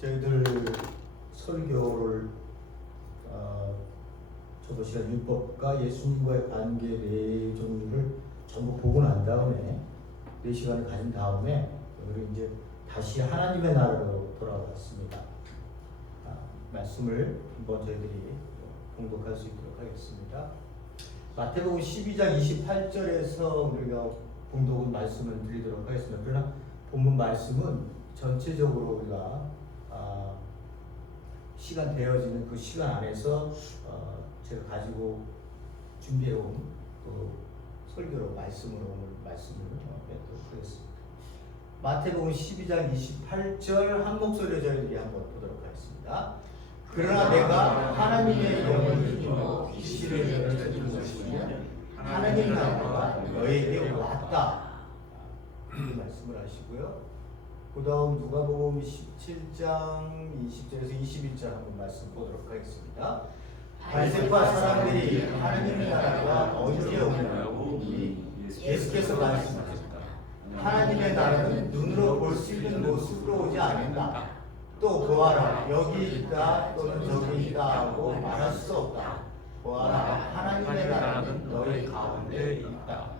저희들 설교를 저번 시간 율법과 예수님과의 관계 내용을 전부 보고 난 다음에 4시간을 가진 다음에 오늘 이제 다시 하나님의 나라로 돌아왔습니다. 말씀을 한번 저희들이 공독할 수 있도록 하겠습니다. 마태복음 12장 28절에서 우리가 공독은 말씀을 드리도록 하겠습니다. 그러나 본문 말씀은 전체적으로 우리가 시간 되어지는 그 시간 안에서 제가 가지고 준비해온 그 설교로 말씀으로 오늘 말씀을 뵙도록 하겠습니다. 마태복음 12장 28절 한 목소리로 저희들이 한번 보도록 하겠습니다. 그러나 내가 하나님의 영을 힘입어 계시를 열어드린 것이면 하나님 나라가 너에게 왔다. 이 말씀을 하시고요. 그 다음 누가복음 17장 20절에서 21절 한번 말씀 보도록 하겠습니다. 바리새파 사람들이 하나님의 나라가 언제 오냐고 묻니 예수께서 말씀하셨다. 하나님의 나라는 눈으로 볼 수 있는 모습으로 오지 않는다. 또 보아라 여기 있다 또는 저기 있다 하고 말할 수 없다. 보아라 하나님의 나라는 너희 가운데 있다.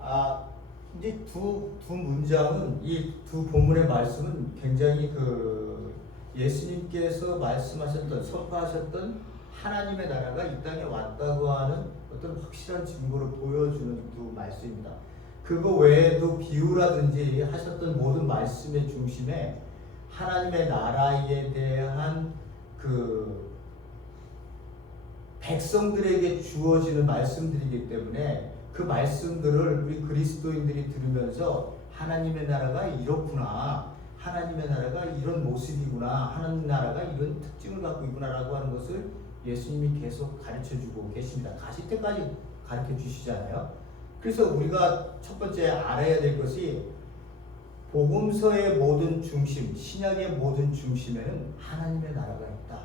아멘. 이제 두 문장은 이 두 본문의 말씀은 굉장히 예수님께서 말씀하셨던 선포하셨던 하나님의 나라가 이 땅에 왔다고 하는 어떤 확실한 증거를 보여주는 두 말씀입니다. 그거 외에도 비유라든지 하셨던 모든 말씀의 중심에 하나님의 나라에 대한 백성들에게 주어지는 말씀들이기 때문에 그 말씀들을 우리 그리스도인들이 들으면서 하나님의 나라가 이렇구나, 하나님의 나라가 이런 모습이구나, 하나님 나라가 이런 특징을 갖고 있구나라고 하는 것을 예수님이 계속 가르쳐주고 계십니다. 가실 때까지 가르쳐 주시잖아요. 그래서 우리가 첫 번째 알아야 될 것이 복음서의 모든 중심, 신약의 모든 중심에는 하나님의 나라가 있다.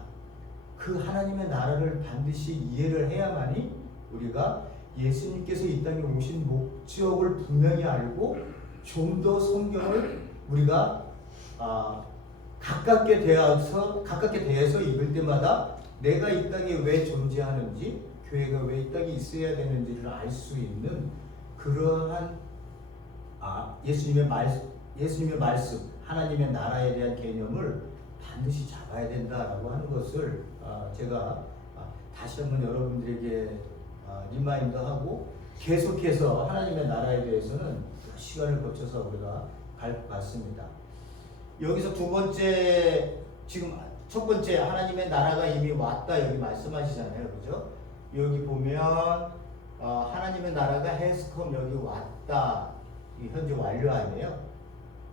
그 하나님의 나라를 반드시 이해를 해야만이 우리가 예수님께서 이 땅에 오신 목적을 분명히 알고 좀 더 성경을 우리가 가깝게 대해서 읽을 때마다 내가 이 땅에 왜 존재하는지, 교회가 왜 이 땅에 있어야 되는지를 알 수 있는 그러한 예수님의 말씀, 하나님의 나라에 대한 개념을 반드시 잡아야 된다라고 하는 것을 제가 다시 한번 여러분들에게 리마인드하고 계속해서 하나님의 나라에 대해서는 시간을 거쳐서 우리가 갈 것 같습니다. 여기서 두 번째, 지금 첫 번째 하나님의 나라가 이미 왔다 여기 말씀하시잖아요, 그죠? 여기 보면 하나님의 나라가 해스컴 여기 왔다, 이 현재 완료 아니에요?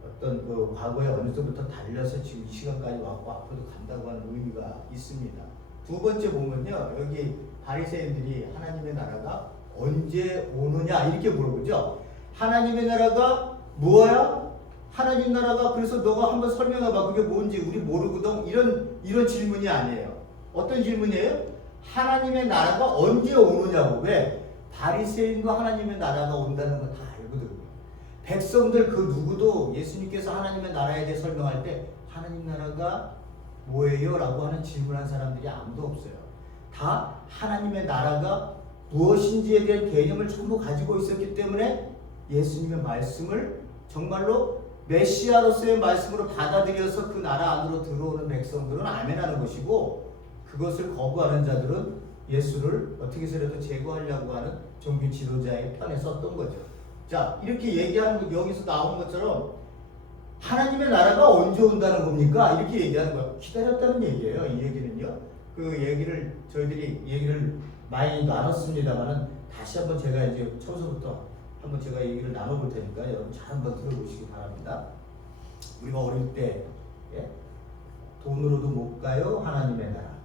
어떤 과거에 어느 때부터 달려서 지금 이 시간까지 왔고 앞으로도 간다고 하는 의미가 있습니다. 두 번째 보면요, 여기 바리새인들이 하나님의 나라가 언제 오느냐 이렇게 물어보죠. 하나님의 나라가 뭐야? 하나님 나라가 그래서 너가 한번 설명해봐. 그게 뭔지 우리 모르거든. 이런 질문이 아니에요. 어떤 질문이에요? 하나님의 나라가 언제 오느냐고. 왜? 바리새인도 하나님의 나라가 온다는 거 다 알거든요. 백성들 그 누구도 예수님께서 하나님의 나라에 대해 설명할 때 하나님 나라가 뭐예요? 라고 하는 질문한 사람들이 아무도 없어요. 다 하나님의 나라가 무엇인지에 대한 개념을 전부 가지고 있었기 때문에 예수님의 말씀을 정말로 메시아로서의 말씀으로 받아들여서 그 나라 안으로 들어오는 백성들은 아멘하는 것이고, 그것을 거부하는 자들은 예수를 어떻게 해서라도 제거하려고 하는 종교 지도자의 편에 섰던 거죠. 자, 이렇게 얘기하는 거, 여기서 나온 것처럼 하나님의 나라가 언제 온다는 겁니까? 이렇게 얘기하는 거예요. 기다렸다는 얘기예요. 이 얘기는요. 그 얘기를 저희들이 얘기를 많이 나눴습니다만은 다시 한번 제가 이제 처음부터 한번 제가 얘기를 나눠볼 테니까 여러분 잘 한번 들어보시기 바랍니다. 우리가 어릴 때 돈으로도 못 가요 하나님의 나라.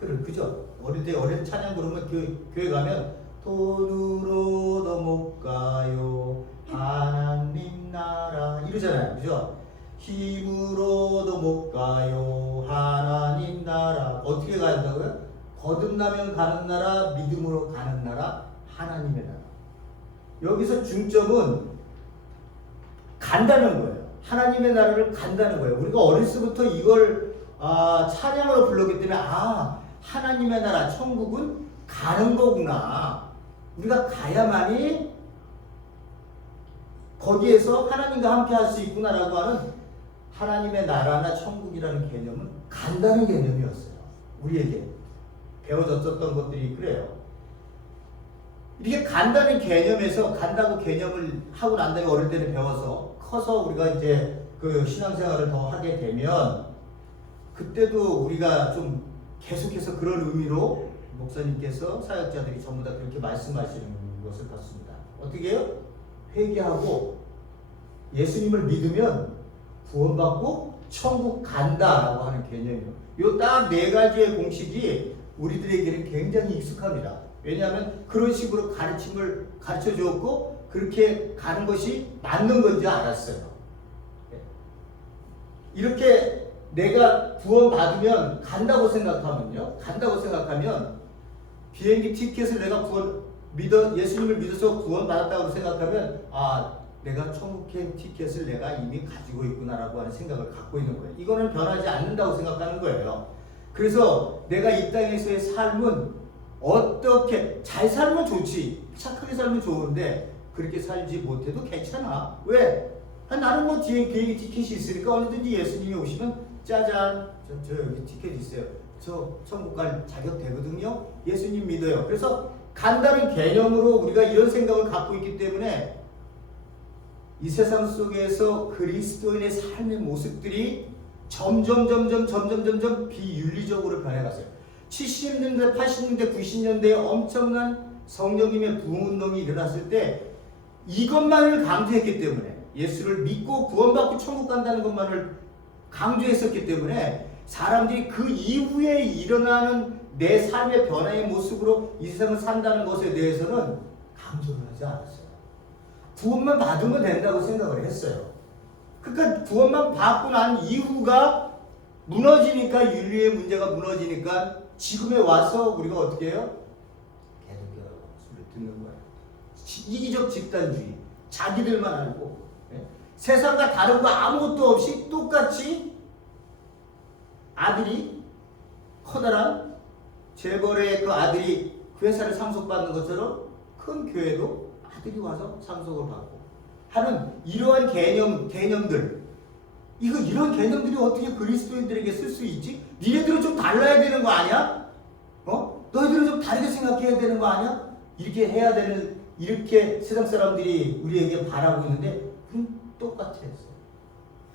그죠? 어릴 때 찬양 부르면 교회 가면 돈으로도 못 가요 하나님 나라 이러잖아요. 그죠? 힘으로도 못 가요 하나님 나라. 어떻게 간다고요? 거듭나면 가는 나라, 믿음으로 가는 나라, 하나님의 나라. 여기서 중점은 간다는 거예요. 하나님의 나라를 간다는 거예요. 우리가 어렸을 때부터 이걸 찬양으로 불렀기 때문에 하나님의 나라 천국은 가는 거구나. 우리가 가야만이 거기에서 하나님과 함께 할 수 있구나라고 하는 하나님의 나라나 천국이라는 개념은 간다는 개념이었어요. 우리에게 배워졌던 것들이 그래요. 이렇게 간다는 개념에서 간다고 개념을 하고 난 다음에 어릴 때는 배워서 커서 우리가 이제 그 신앙생활을 더 하게 되면 그때도 우리가 좀 계속해서 그런 의미로 목사님께서 사역자들이 전부 다 그렇게 말씀하시는 것을 봤습니다. 어떻게 해요? 회개하고 예수님을 믿으면 구원받고 천국 간다라고 하는 개념이에요. 요 딱 네 가지의 공식이 우리들에게는 굉장히 익숙합니다. 왜냐하면 그런 식으로 가르침을 가르쳐 주었고 그렇게 가는 것이 맞는 건지 알았어요. 이렇게 내가 구원받으면 간다고 생각하면 비행기 티켓을 내가 예수님을 믿어서 구원받았다고 생각하면 내가 천국행 티켓을 내가 이미 가지고 있구나라고 하는 생각을 갖고 있는 거예요. 이거는 변하지 않는다고 생각하는 거예요. 그래서 내가 이 땅에서의 삶은 어떻게 잘 살면 좋지, 착하게 살면 좋은데 그렇게 살지 못해도 괜찮아. 왜? 나는 뭐 뒤에 비행기 티켓이 있으니까 언제든지 예수님이 오시면 짜잔, 저 여기 티켓 있어요. 저 천국 갈 자격 되거든요. 예수님 믿어요. 그래서 간다는 개념으로 우리가 이런 생각을 갖고 있기 때문에 이 세상 속에서 그리스도인의 삶의 모습들이 점점 비윤리적으로 변해갔어요. 70년대, 80년대, 90년대에 엄청난 성령님의 부흥운동이 일어났을 때 이것만을 강조했기 때문에 예수를 믿고 구원받고 천국 간다는 것만을 강조했었기 때문에 사람들이 그 이후에 일어나는 내 삶의 변화의 모습으로 이 세상을 산다는 것에 대해서는 강조를 하지 않았어요. 구원만 받으면 된다고 생각을 했어요. 그러니까 구원만 받고 난 이후가 무너지니까, 윤리의 문제가 무너지니까 지금에 와서 우리가 어떻게 해요? 계속 소리 듣는 거예요. 이기적 집단주의, 자기들만 알고 세상과 다른 거 아무것도 없이 똑같이 아들이 커다란 재벌의 그 아들이 회사를 상속받는 것처럼 큰 교회도 아들이 와서 상속을 받고 하는 이러한 개념들, 이런 개념들이 어떻게 그리스도인들에게 쓸 수 있지? 니네들은 좀 달라야 되는 거 아니야? 너희들은 좀 다르게 생각해야 되는 거 아니야? 이렇게 해야 되는, 이렇게 세상 사람들이 우리에게 바라고 있는데 똑같았어요.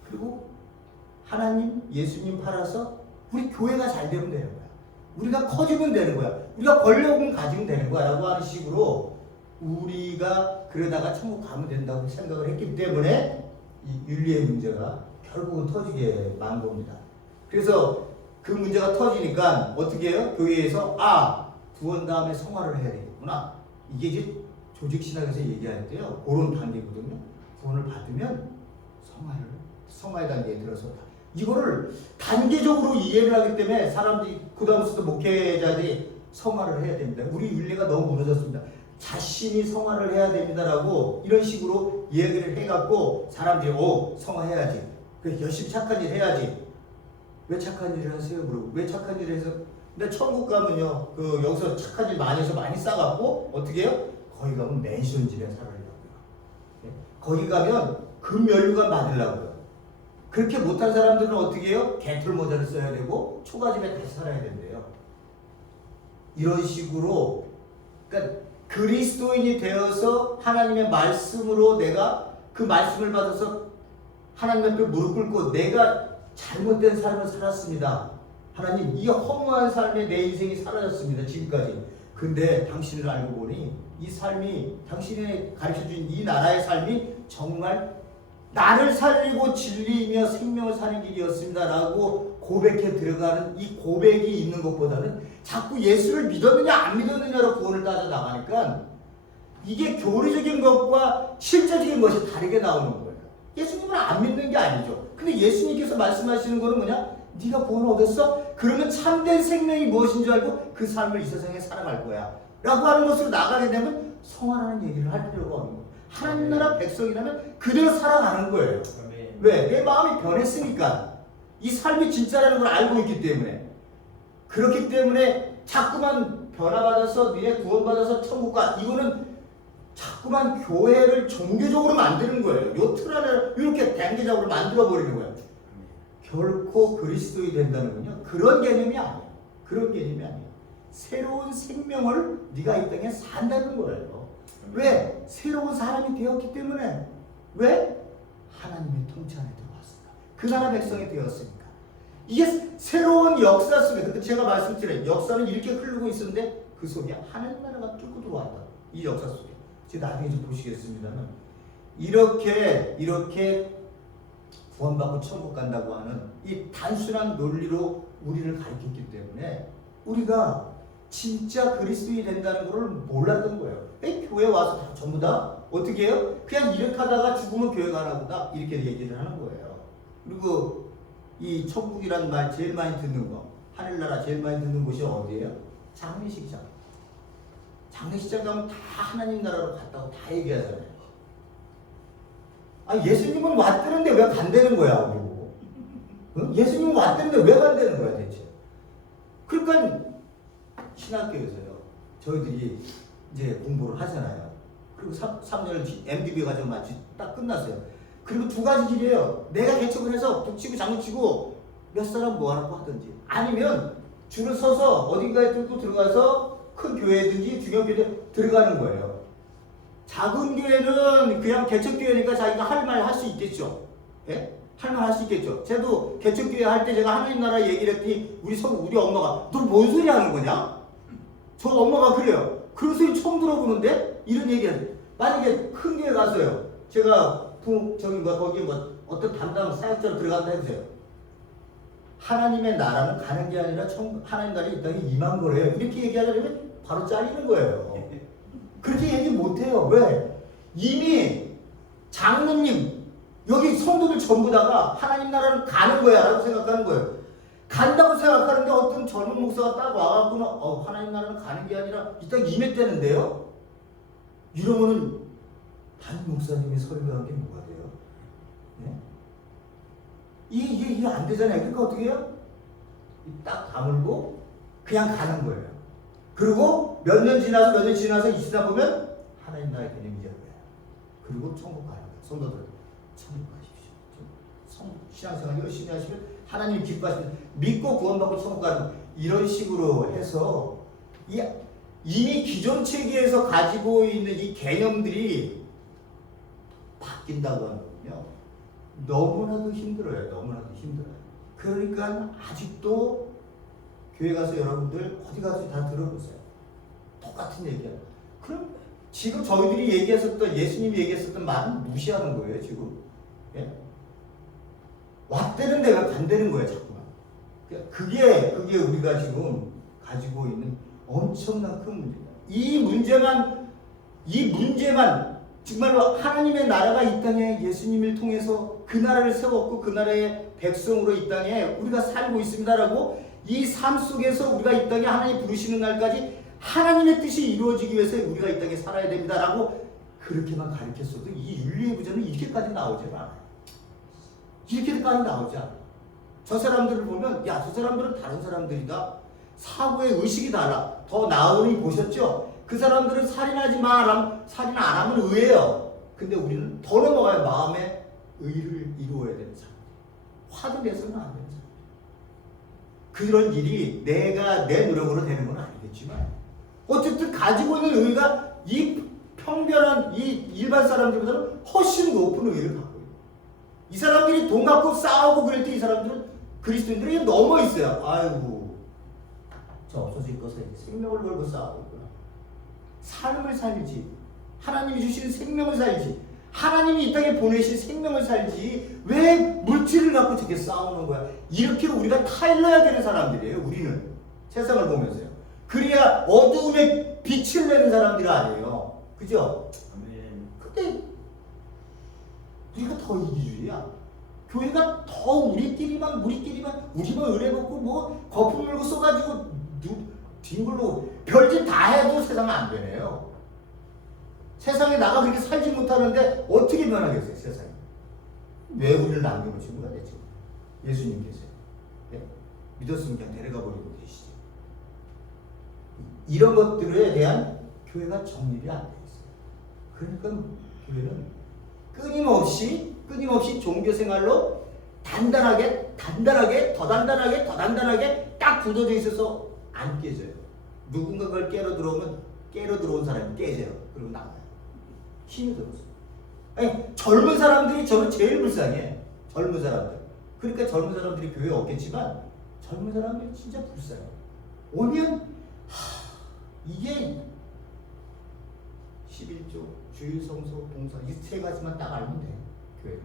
그리고 하나님, 예수님 팔아서 우리 교회가 잘 되면 되는 거야. 우리가 커지면 되는 거야. 우리가 권력은 가지면 되는 거야. 라고 하는 식으로 우리가 그러다가 천국 가면 된다고 생각을 했기 때문에 이 윤리의 문제가 결국은 터지게 만 겁니다. 그래서 그 문제가 터지니까 어떻게 해요? 교회에서 구원 다음에 성화를 해야 되겠구나. 이게 이제 조직신학에서 얘기할 때요. 그런 단계거든요. 구원을 받으면 성화의 단계에 들어섰다. 이거를 단계적으로 이해를 하기 때문에 사람들이 그 다음부터 목회자들이 성화를 해야 됩니다. 우리 윤리가 너무 무너졌습니다. 자신이 성화를 해야 됩니다라고 이런 식으로 얘기를 해갖고 사람들이 성화해야지. 열심히 착한 일 해야지. 왜 착한 일을 하세요? 물어보고 왜 착한 일을 해서? 근데 천국 가면요, 여기서 착한 일 많이 해서 많이 싸갖고 어떻게 해요? 거기 가면 맨션집에 살으려고요. 거기 가면 금연류관 받으려고요. 그렇게 못한 사람들은 어떻게 해요? 개털 모자를 써야 되고 초가집에 다시 살아야 된대요. 이런 식으로, 그러니까 그리스도인이 되어서 하나님의 말씀으로 내가 그 말씀을 받아서 하나님 앞에 무릎 꿇고 내가 잘못된 삶을 살았습니다. 하나님, 이 허무한 삶에 내 인생이 사라졌습니다. 지금까지. 근데 당신을 알고 보니 이 삶이, 당신이 가르쳐준 이 나라의 삶이 정말 나를 살리고 진리이며 생명을 사는 길이었습니다 라고 고백해 들어가는 이 고백이 있는 것보다는 자꾸 예수를 믿었느냐 안 믿었느냐로 구원을 따져 나가니까 이게 교리적인 것과 실제적인 것이 다르게 나오는 거예요. 예수님을 안 믿는 게 아니죠. 근데 예수님께서 말씀하시는 거는 뭐냐? 네가 구원을 얻었어? 그러면 참된 생명이 무엇인 줄 알고 그 삶을 이 세상에 살아갈 거야 라고 하는 것으로 나가게 되면 성화라는 얘기를 할 필요가 없는 거예요. 하나님 나라 백성이라면 그대로 살아가는 거예요. 왜? 내 마음이 변했으니까. 이 삶이 진짜라는 걸 알고 있기 때문에. 그렇기 때문에 자꾸만 변화받아서 니네 구원받아서 천국 가. 이거는 자꾸만 교회를 종교적으로 만드는 거예요. 요 틀 안에 이렇게 단계적으로 만들어버리는 거예요. 결코 그리스도인이 된다는 건요. 그런 개념이 아니에요. 그런 개념이 아니에요. 새로운 생명을 네가 이 땅에 산다는 거예요. 왜? 새로운 사람이 되었기 때문에. 왜? 하나님의 통치 안에 들어왔습니다. 그 나라 백성이 되었으니까. 이게 새로운 역사 속에, 근데 제가 말씀드린 역사는 이렇게 흐르고 있었는데 그 속에 하나님 나라가 뚫고 들어왔다. 이 역사 속에. 제가 나중에 좀 보시겠습니다만 이렇게 구원받고 천국 간다고 하는 이 단순한 논리로 우리를 가르쳤기 때문에 우리가 진짜 그리스도인이 된다는 걸 몰랐던 거예요. 교회 와서 다 전부 다 어떻게 해요? 그냥 이렇게 하다가 죽으면 교회 가나 보다 이렇게 얘기를 하는 거예요. 그리고 이 천국이란 말 제일 많이 듣는 거, 하늘나라 제일 많이 듣는 곳이 어디예요? 장례식장. 장례식장 가면 다 하나님 나라로 갔다고 다 얘기하잖아요. 아, 예수님은 왔다는데 왜 간다는 거야, 우리고? 응? 예수님은 왔다는데 왜 간다는 거야, 대체? 그러니까 신학교에서요, 저희들이 이제 공부를 하잖아요. 그리고 3년을 MDB 과정 마치 딱 끝났어요. 그리고 두 가지 길이에요. 내가 개척을 해서 북치고 장구치고 몇 사람 모아놓고 하든지, 아니면 줄을 서서 어딘가에 뚫고 들어가서 큰 교회든지 중형교회 들어가는 거예요. 작은 교회는 그냥 개척교회니까 자기가 할 말 할 수 있겠죠. 예? 할 말 할 수 있겠죠. 저도 개척교회 할 때 제가 하나님 나라 얘기를 했더니 우리 엄마가 너 뭔 소리 하는 거냐? 저 엄마가 그래요. 그런 소리 처음 들어보는데? 이런 얘기하죠. 만약에 큰 교회 가서요. 제가 거기 어떤 담당 사역자로 들어간다 해보세요. 하나님의 나라는 가는 게 아니라 하나님 나라에 이 땅에 임한 거래요. 이렇게 얘기하려면 바로 잘리는 거예요. 그렇게 얘기 못해요. 왜? 이미 장로님, 여기 성도들 전부 다가 하나님 나라는 가는 거야 라고 생각하는 거예요. 간다고 생각하는데 어떤 젊은 목사가 딱 와갖고는 하나님 나라는 가는 게 아니라 이 땅에 임했다는데요? 이러면은 담임 목사님이 설교한 게 뭐가 돼요? 네? 이게 안 되잖아요. 그러니까 어떻게 해요? 딱 다물고 그냥 가는 거예요. 그리고 몇 년 지나서 있으다 보면 하나님 나라의 개념이 되는 거예요. 그리고 천국 가는 거예요. 성도들 천국 가십시오. 신앙생활 열심히 하시면 하나님 기뻐하시면 믿고 구원받고 천국 가는 거예요. 이런 식으로 해서 이미 기존 체계에서 가지고 있는 이 개념들이 바뀐다고 하는 거군요. 너무나도 힘들어요. 너무나도 힘들어요. 그러니까 아직도 교회 가서 여러분들 어디 가서 다 들어보세요. 똑같은 얘기야. 그럼 지금 저희들이 얘기했었던 예수님이 얘기했었던 말은 무시하는 거예요. 지금. 예? 왔다는데 왜 간다는 거예요. 자꾸만. 그게 우리가 지금 가지고 있는 엄청난 큰 문제입니다. 이 문제만 정말로 하나님의 나라가 이 땅에 예수님을 통해서 그 나라를 세웠고 그 나라의 백성으로 이 땅에 우리가 살고 있습니다라고 이 삶 속에서 우리가 이 땅에 하나님 부르시는 날까지 하나님의 뜻이 이루어지기 위해서 우리가 이 땅에 살아야 됩니다라고 그렇게만 가르쳤어도 이 윤리의 구조는 이렇게까지 나오지 않아요. 이렇게까지 나오지 않아요. 저 사람들을 보면 야, 저 사람들은 다른 사람들이다. 사고의 의식이 달라. 더 나으니 보셨죠? 그 사람들은 살인 안 하면 의예요. 근데 우리는 더 넘어가야 마음의 의를 이루어야 되는 사람. 화도 내서는 안 되는 사람. 그런 일이 내 노력으로 되는 건 아니겠지만 어쨌든 가지고 있는 의가 이 평변한 이 일반 사람들보다는 훨씬 높은 의를 갖고 있어요. 이 사람들이 돈 갖고 싸우고 그럴 때 이 사람들은 그리스도인들이 넘어 있어요. 아이고, 저 없어질 것에 생명을 걸고 싸우고 있구나. 삶을 살지. 하나님이 주신 생명을 살지. 하나님이 이 땅에 보내신 생명을 살지. 왜 물질을 갖고 저렇게 싸우는 거야? 이렇게 우리가 타일러야 되는 사람들이에요. 우리는 세상을 보면서요. 그래야 어두움에 빛을 내는 사람들이 아니에요. 그죠? 근데 우리가 더 이기주의야. 교회가 더 우리끼리만 은혜 받고 뭐 거품 물고 써가지고 뒹굴로 별짓 다 해도 세상은 안 되네요. 세상에 나가 그렇게 살지 못하는데 어떻게 변하겠어요, 세상이? 왜 우리를 남겨놓으신 거야 대체? 예수님께서요. 네? 믿었으면 그냥 데려가 버리면 되시죠. 이런 것들에 대한 교회가 정립이 안 돼 있어요. 그러니까 교회는 끊임없이 종교 생활로 단단하게 더 단단하게 딱 굳어져 있어서 안 깨져요. 누군가 그걸 깨러 들어온 사람이 깨져요. 그리고 나가요. 힘이 들었어. 아니, 젊은 사람들이 저는 제일 불쌍해. 젊은 사람들. 그러니까 젊은 사람들이 교회에 없겠지만 젊은 사람들이 진짜 불쌍해. 오면 이게 11조, 주일 성소, 봉사 이 세 가지만 딱 알면 돼. 교회.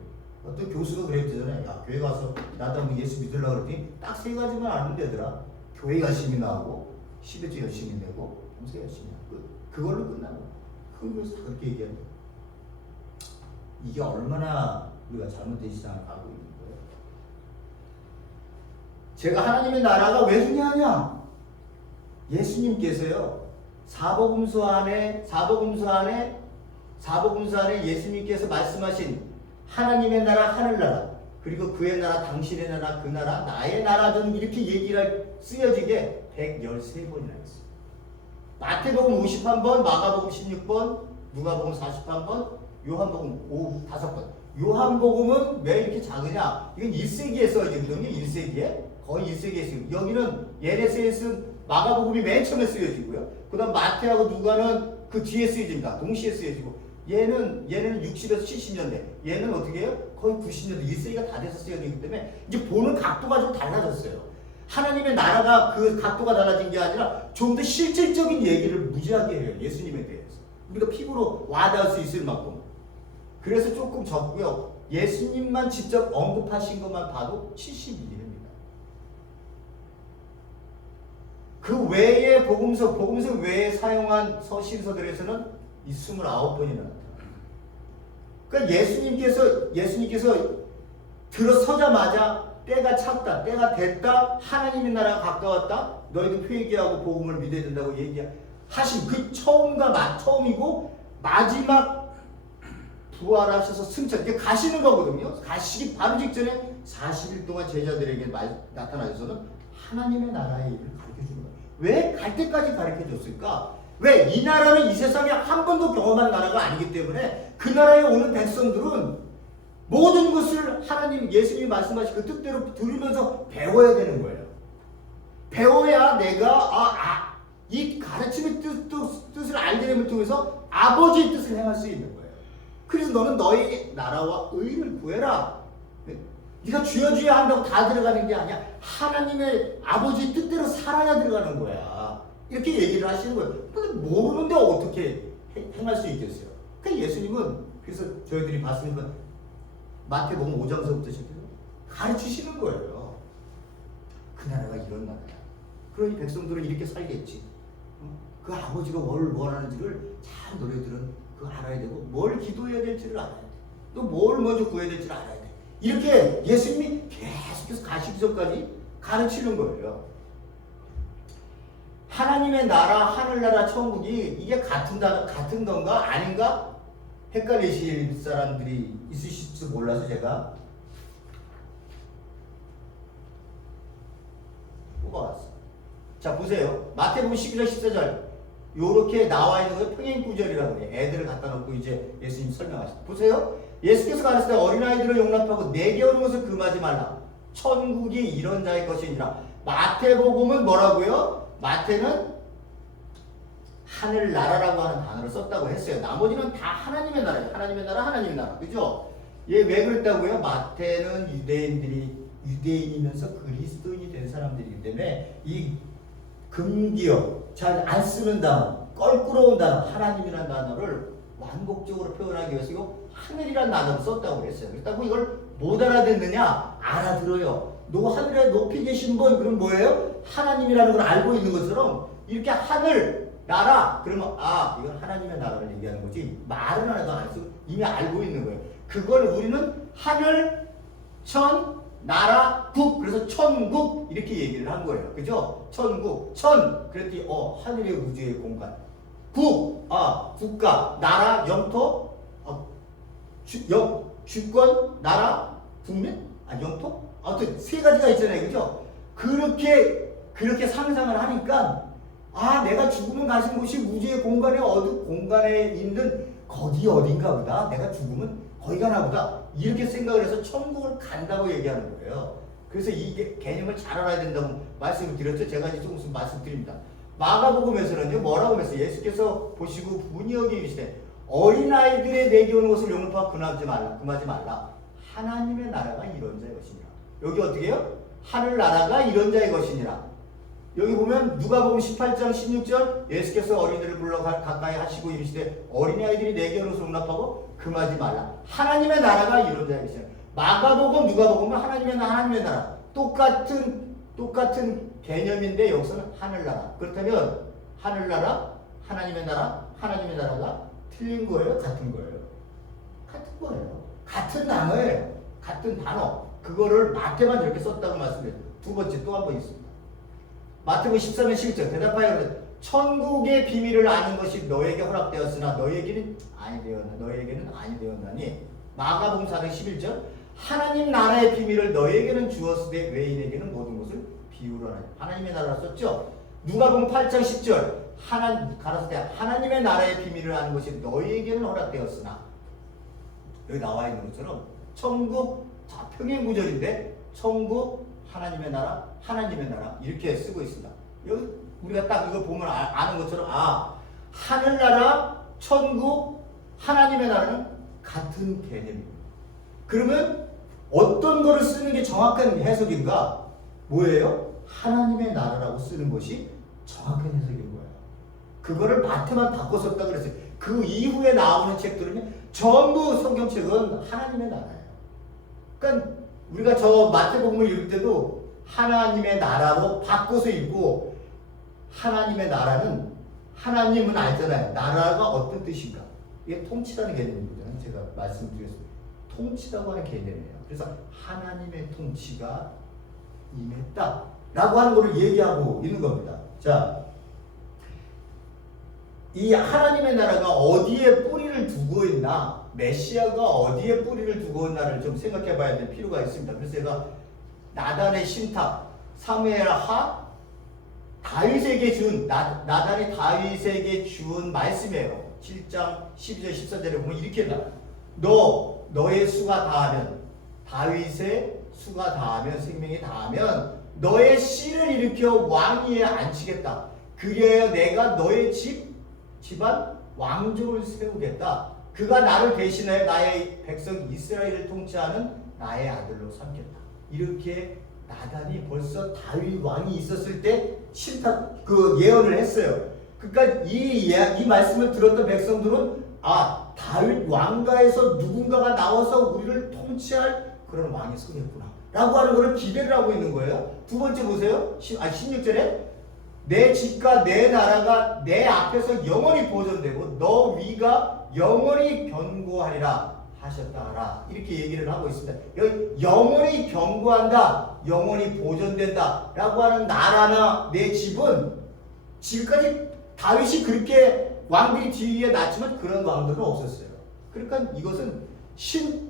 어떤 교수가 그랬잖아요. 야, 교회 가서 나도 한번 예수 믿으려고 그랬더니 딱 세 가지만 알면 되더라. 교회 열심히 나오고 11조 열심히 내고 봉사 열심히 하고 그걸로 끝나는 거야. 그래서 그렇게 얘기하는 거야. 이게 얼마나 우리가 잘못된 시장을 가고 있는 거예요. 제가 하나님의 나라가 왜 중요하냐? 예수님께서요. 사복음서 안에 예수님께서 말씀하신 하나님의 나라, 하늘나라, 그리고 그의 나라, 당신의 나라, 그 나라, 나의 나라 등 이렇게 얘기를 쓰여지게 113번이나 했어요. 마태복음 51번, 마가복음 16번, 누가복음 41번, 요한복음 5번. 요한복음은 왜 이렇게 작으냐? 이건 1세기에 써있거든요. 1세기에. 거의 1세기에 쓰여요. 여기는 예레스에 쓴 마가복음이 맨 처음에 쓰여지고요. 그 다음 마태하고 누가는 그 뒤에 쓰여집니다. 동시에 쓰여지고. 얘는 60에서 70년대. 얘는 어떻게 해요? 거의 90년대. 1세기가 다 돼서 쓰여지기 때문에 이제 보는 각도가 좀 달라졌어요. 하나님의 나라가 그 각도가 달라진 게 아니라 좀 더 실질적인 얘기를 무지하게 해요. 예수님에 대해서. 우리가 피부로 와닿을 수 있을 만큼. 그래서 조금 적고요. 예수님만 직접 언급하신 것만 봐도 72회입니다. 그 외에 복음서 외에 사용한 서신서들에서는 이 29번이 나타나요. 그러니까 예수님께서 들어서자마자 때가 찼다, 때가 됐다, 하나님의 나라가 가까웠다, 너희도 회개하고 복음을 믿어야 된다고 얘기하신 그 처음이고 마지막 부활하셔서 승천, 이렇게 가시는 거거든요. 가시기 바로 직전에 40일 동안 제자들에게 나타나셔서는 하나님의 나라의 일을 가르쳐 주는 거예요. 왜 갈 때까지 가르쳐 줬을까? 왜? 이 나라는 이 세상에 한 번도 경험한 나라가 아니기 때문에 그 나라에 오는 백성들은 모든 것을 하나님, 예수님이 말씀하신 그 뜻대로 들으면서 배워야 되는 거예요. 배워야 내가 이 가르침의 뜻을 알게 됨을 통해서 아버지의 뜻을 행할 수 있는 거예요. 그래서 너는 너의 나라와 의를 구해라. 네가 주여 주여 한다고 다 들어가는 게 아니야. 하나님의 아버지 뜻대로 살아야 들어가는 거야. 이렇게 얘기를 하시는 거예요. 근데 모르는데 어떻게 행할 수 있겠어요? 그러니까 예수님은 그래서 저희들이 봤으니까 마태복음 5장서부터 시작해서 가르치시는 거예요. 그 나라가 이런 나라야. 그러니 백성들은 이렇게 살겠지. 그 아버지가 뭘 원하는지를 잘 너희들은 그거 알아야 되고 뭘 기도해야 될지를 알아야 돼. 또 뭘 먼저 구해야 될지를 알아야 돼. 이렇게 예수님이 계속해서 가시기 전까지 가르치는 거예요. 하나님의 나라, 하늘나라, 천국이 이게 같은 건가 아닌가 헷갈리실 사람들이 있으실지 몰라서 제가 뽑아왔어요. 자 보세요. 마태복음 12장 14절 요렇게 나와 있는 거 평행구절이라고 해요. 애들을 갖다 놓고 이제 예수님 설명하시죠. 보세요. 예수께서 가르치되 어린아이들을 용납하고 내게 오는 것을 금하지 말라. 천국이 이런 자의 것이니라. 마태복음은 뭐라고요? 마태는 하늘나라라고 하는 단어를 썼다고 했어요. 나머지는 다 하나님의 나라예요. 하나님의 나라, 하나님의 나라. 그죠? 얘 왜 그랬다고요? 마태는 유대인이면서 그리스도인이 된 사람들이기 때문에 이 금기어, 잘 안 쓰는 단어, 껄끄러운 단어, 하나님이라는 단어를 완곡적으로 표현하기 위해서 이거 하늘이라는 단어를 썼다고 그랬어요. 그렇다고 이걸 못 알아듣느냐? 알아들어요. 하늘에 높이 계신 분, 그럼 뭐예요? 하나님이라는 걸 알고 있는 것처럼 이렇게 하늘, 나라, 그러면 이건 하나님의 나라를 얘기하는 거지 말은 안 해도 안 해서 이미 알고 있는 거예요. 그걸 우리는 하늘, 천, 나라, 국, 그래서 천국 이렇게 얘기를 한 거예요. 그죠? 천국, 그랬더니 하늘의 우주의 공간, 국, 국가, 나라, 영토, 주권, 나라, 국민? 영토? 아무튼 세 가지가 있잖아요. 그죠? 그렇게 상상을 하니까 내가 죽으면 가신 곳이 우주의 공간에 공간에 있는 거기 어딘가 보다. 내가 죽으면 거기 가나 보다. 이렇게 생각을 해서 천국을 간다고 얘기하는 거예요. 그래서 이 개념을 잘 알아야 된다고 말씀을 드렸죠. 제가 이제 조금 말씀드립니다. 마가복음에서는요, 뭐라고 했어요? 예수께서 보시고 분이 여기 이르시되 어린아이들의 내게 오는 것을 용납하고 금하지 말라. 하나님의 나라가 이런 자의 것이니라. 여기 어떻게 해요? 하늘나라가 이런 자의 것이니라. 여기 보면 누가복음 18장 16절 예수께서 어린이들을 불러 가까이 하시고 이르시되 어린아이들이 내게 오는 것을 용납하고 금하지 말라. 하나님의 나라가 이런 자의 것이니라. 마가복음 누가복음은 하나님의 나라 똑같은 개념인데 여기서는 하늘나라. 그렇다면 하늘나라, 하나님의 나라가 틀린 거예요? 같은 거예요? 같은 거예요. 같은 단어예요. 같은 단어. 그거를 마태만 이렇게 썼다고 말씀드려요. 두 번째 또 한 번 있습니다. 마태복음 13장 11절 대답하여 그랬더니 천국의 비밀을 아는 것이 너에게 허락되었으나 너에게는 아니 되었나니. 마가복음 4장 11절 하나님 나라의 비밀을 너에게는 주었으되 외인에게는 모든 것을 비유로 하나니. 하나님의 나라를 썼죠. 누가복음 8장 10절 가라사대 하나님의 나라의 비밀을 아는 것이 너희에게는 허락되었으나. 여기 나와 있는 것처럼 천국 평행 구절인데 천국 하나님의 나라 이렇게 쓰고 있습니다. 여기 우리가 딱 이거 보면 아는 것처럼 하늘나라 천국 하나님의 나라는 같은 개념입니다. 그러면 어떤 거를 쓰는 게 정확한 해석인가? 뭐예요? 하나님의 나라라고 쓰는 것이 정확한 해석인 거예요. 그거를 마태만 바꿔 썼다 그랬어요. 그 이후에 나오는 책들은 전부 성경책은 하나님의 나라예요. 그러니까 우리가 저 마태복음을 읽을 때도 하나님의 나라로 바꿔서 읽고, 하나님의 나라는 하나님은 알잖아요. 나라가 어떤 뜻인가? 이게 통치라는 개념이거든요. 제가 말씀드렸습니다. 통치라고 하는 개념이에요. 그래서 하나님의 통치가 임했다라고 하는 것을 얘기하고 있는 겁니다. 자, 이 하나님의 나라가 어디에 뿌리를 두고 있나, 메시아가 어디에 뿌리를 두고 있나를 좀 생각해 봐야 될 필요가 있습니다. 그래서 제가 나단의 신탁, 사무엘 하, 다윗에게 준, 나단이 다윗에게 준 말씀이에요. 7장 12절 14절에 보면 이렇게 나와요. 너의 수가 다하면, 다윗의 수가 다하면, 생명이 다하면 너의 씨를 일으켜 왕위에 앉히겠다. 그리하여 내가 너의 집안 왕족을 세우겠다. 그가 나를 대신하여 나의 백성 이스라엘을 통치하는 나의 아들로 삼겠다. 이렇게 나단이 벌써 다윗 왕이 있었을 때 신탁 예언을 했어요. 그러니까 이 말씀을 들었던 백성들은 다윗 왕가에서 누군가가 나와서 우리를 통치할 그런 왕이 서겠구나 라고 하는 것을 기대를 하고 있는 거예요. 두 번째 보세요. 16절에 내 집과 내 나라가 내 앞에서 영원히 보존되고 너 위가 영원히 견고하리라 하셨다 하라. 이렇게 얘기를 하고 있습니다. 여기 영원히 견고한다, 영원히 보존된다 라고 하는 나라나 내 집은, 지금까지 다윗이 그렇게 왕들이 뒤에 났지만 그런 왕들은 없었어요. 그러니까 이것은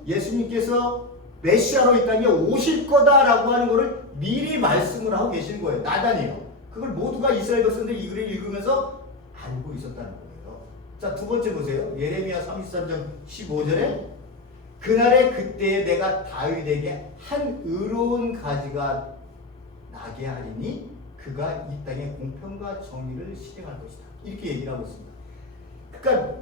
예수님께서 메시아로 이 땅에 오실 거다라고 하는 것을 미리 말씀을 하고 계신 거예요. 나단이요. 그걸 모두가 이스라엘 백성들이 이 글을 읽으면서 알고 있었다는 거예요. 자, 두 번째 보세요. 예레미야 33장 15절에 그날에 그때에 내가 다윗에게 한 의로운 가지가 나게 하리니 그가 이 땅에 공평과 정의를 실행할 것이다. 이렇게 얘기를 하고 있습니다. 그러니까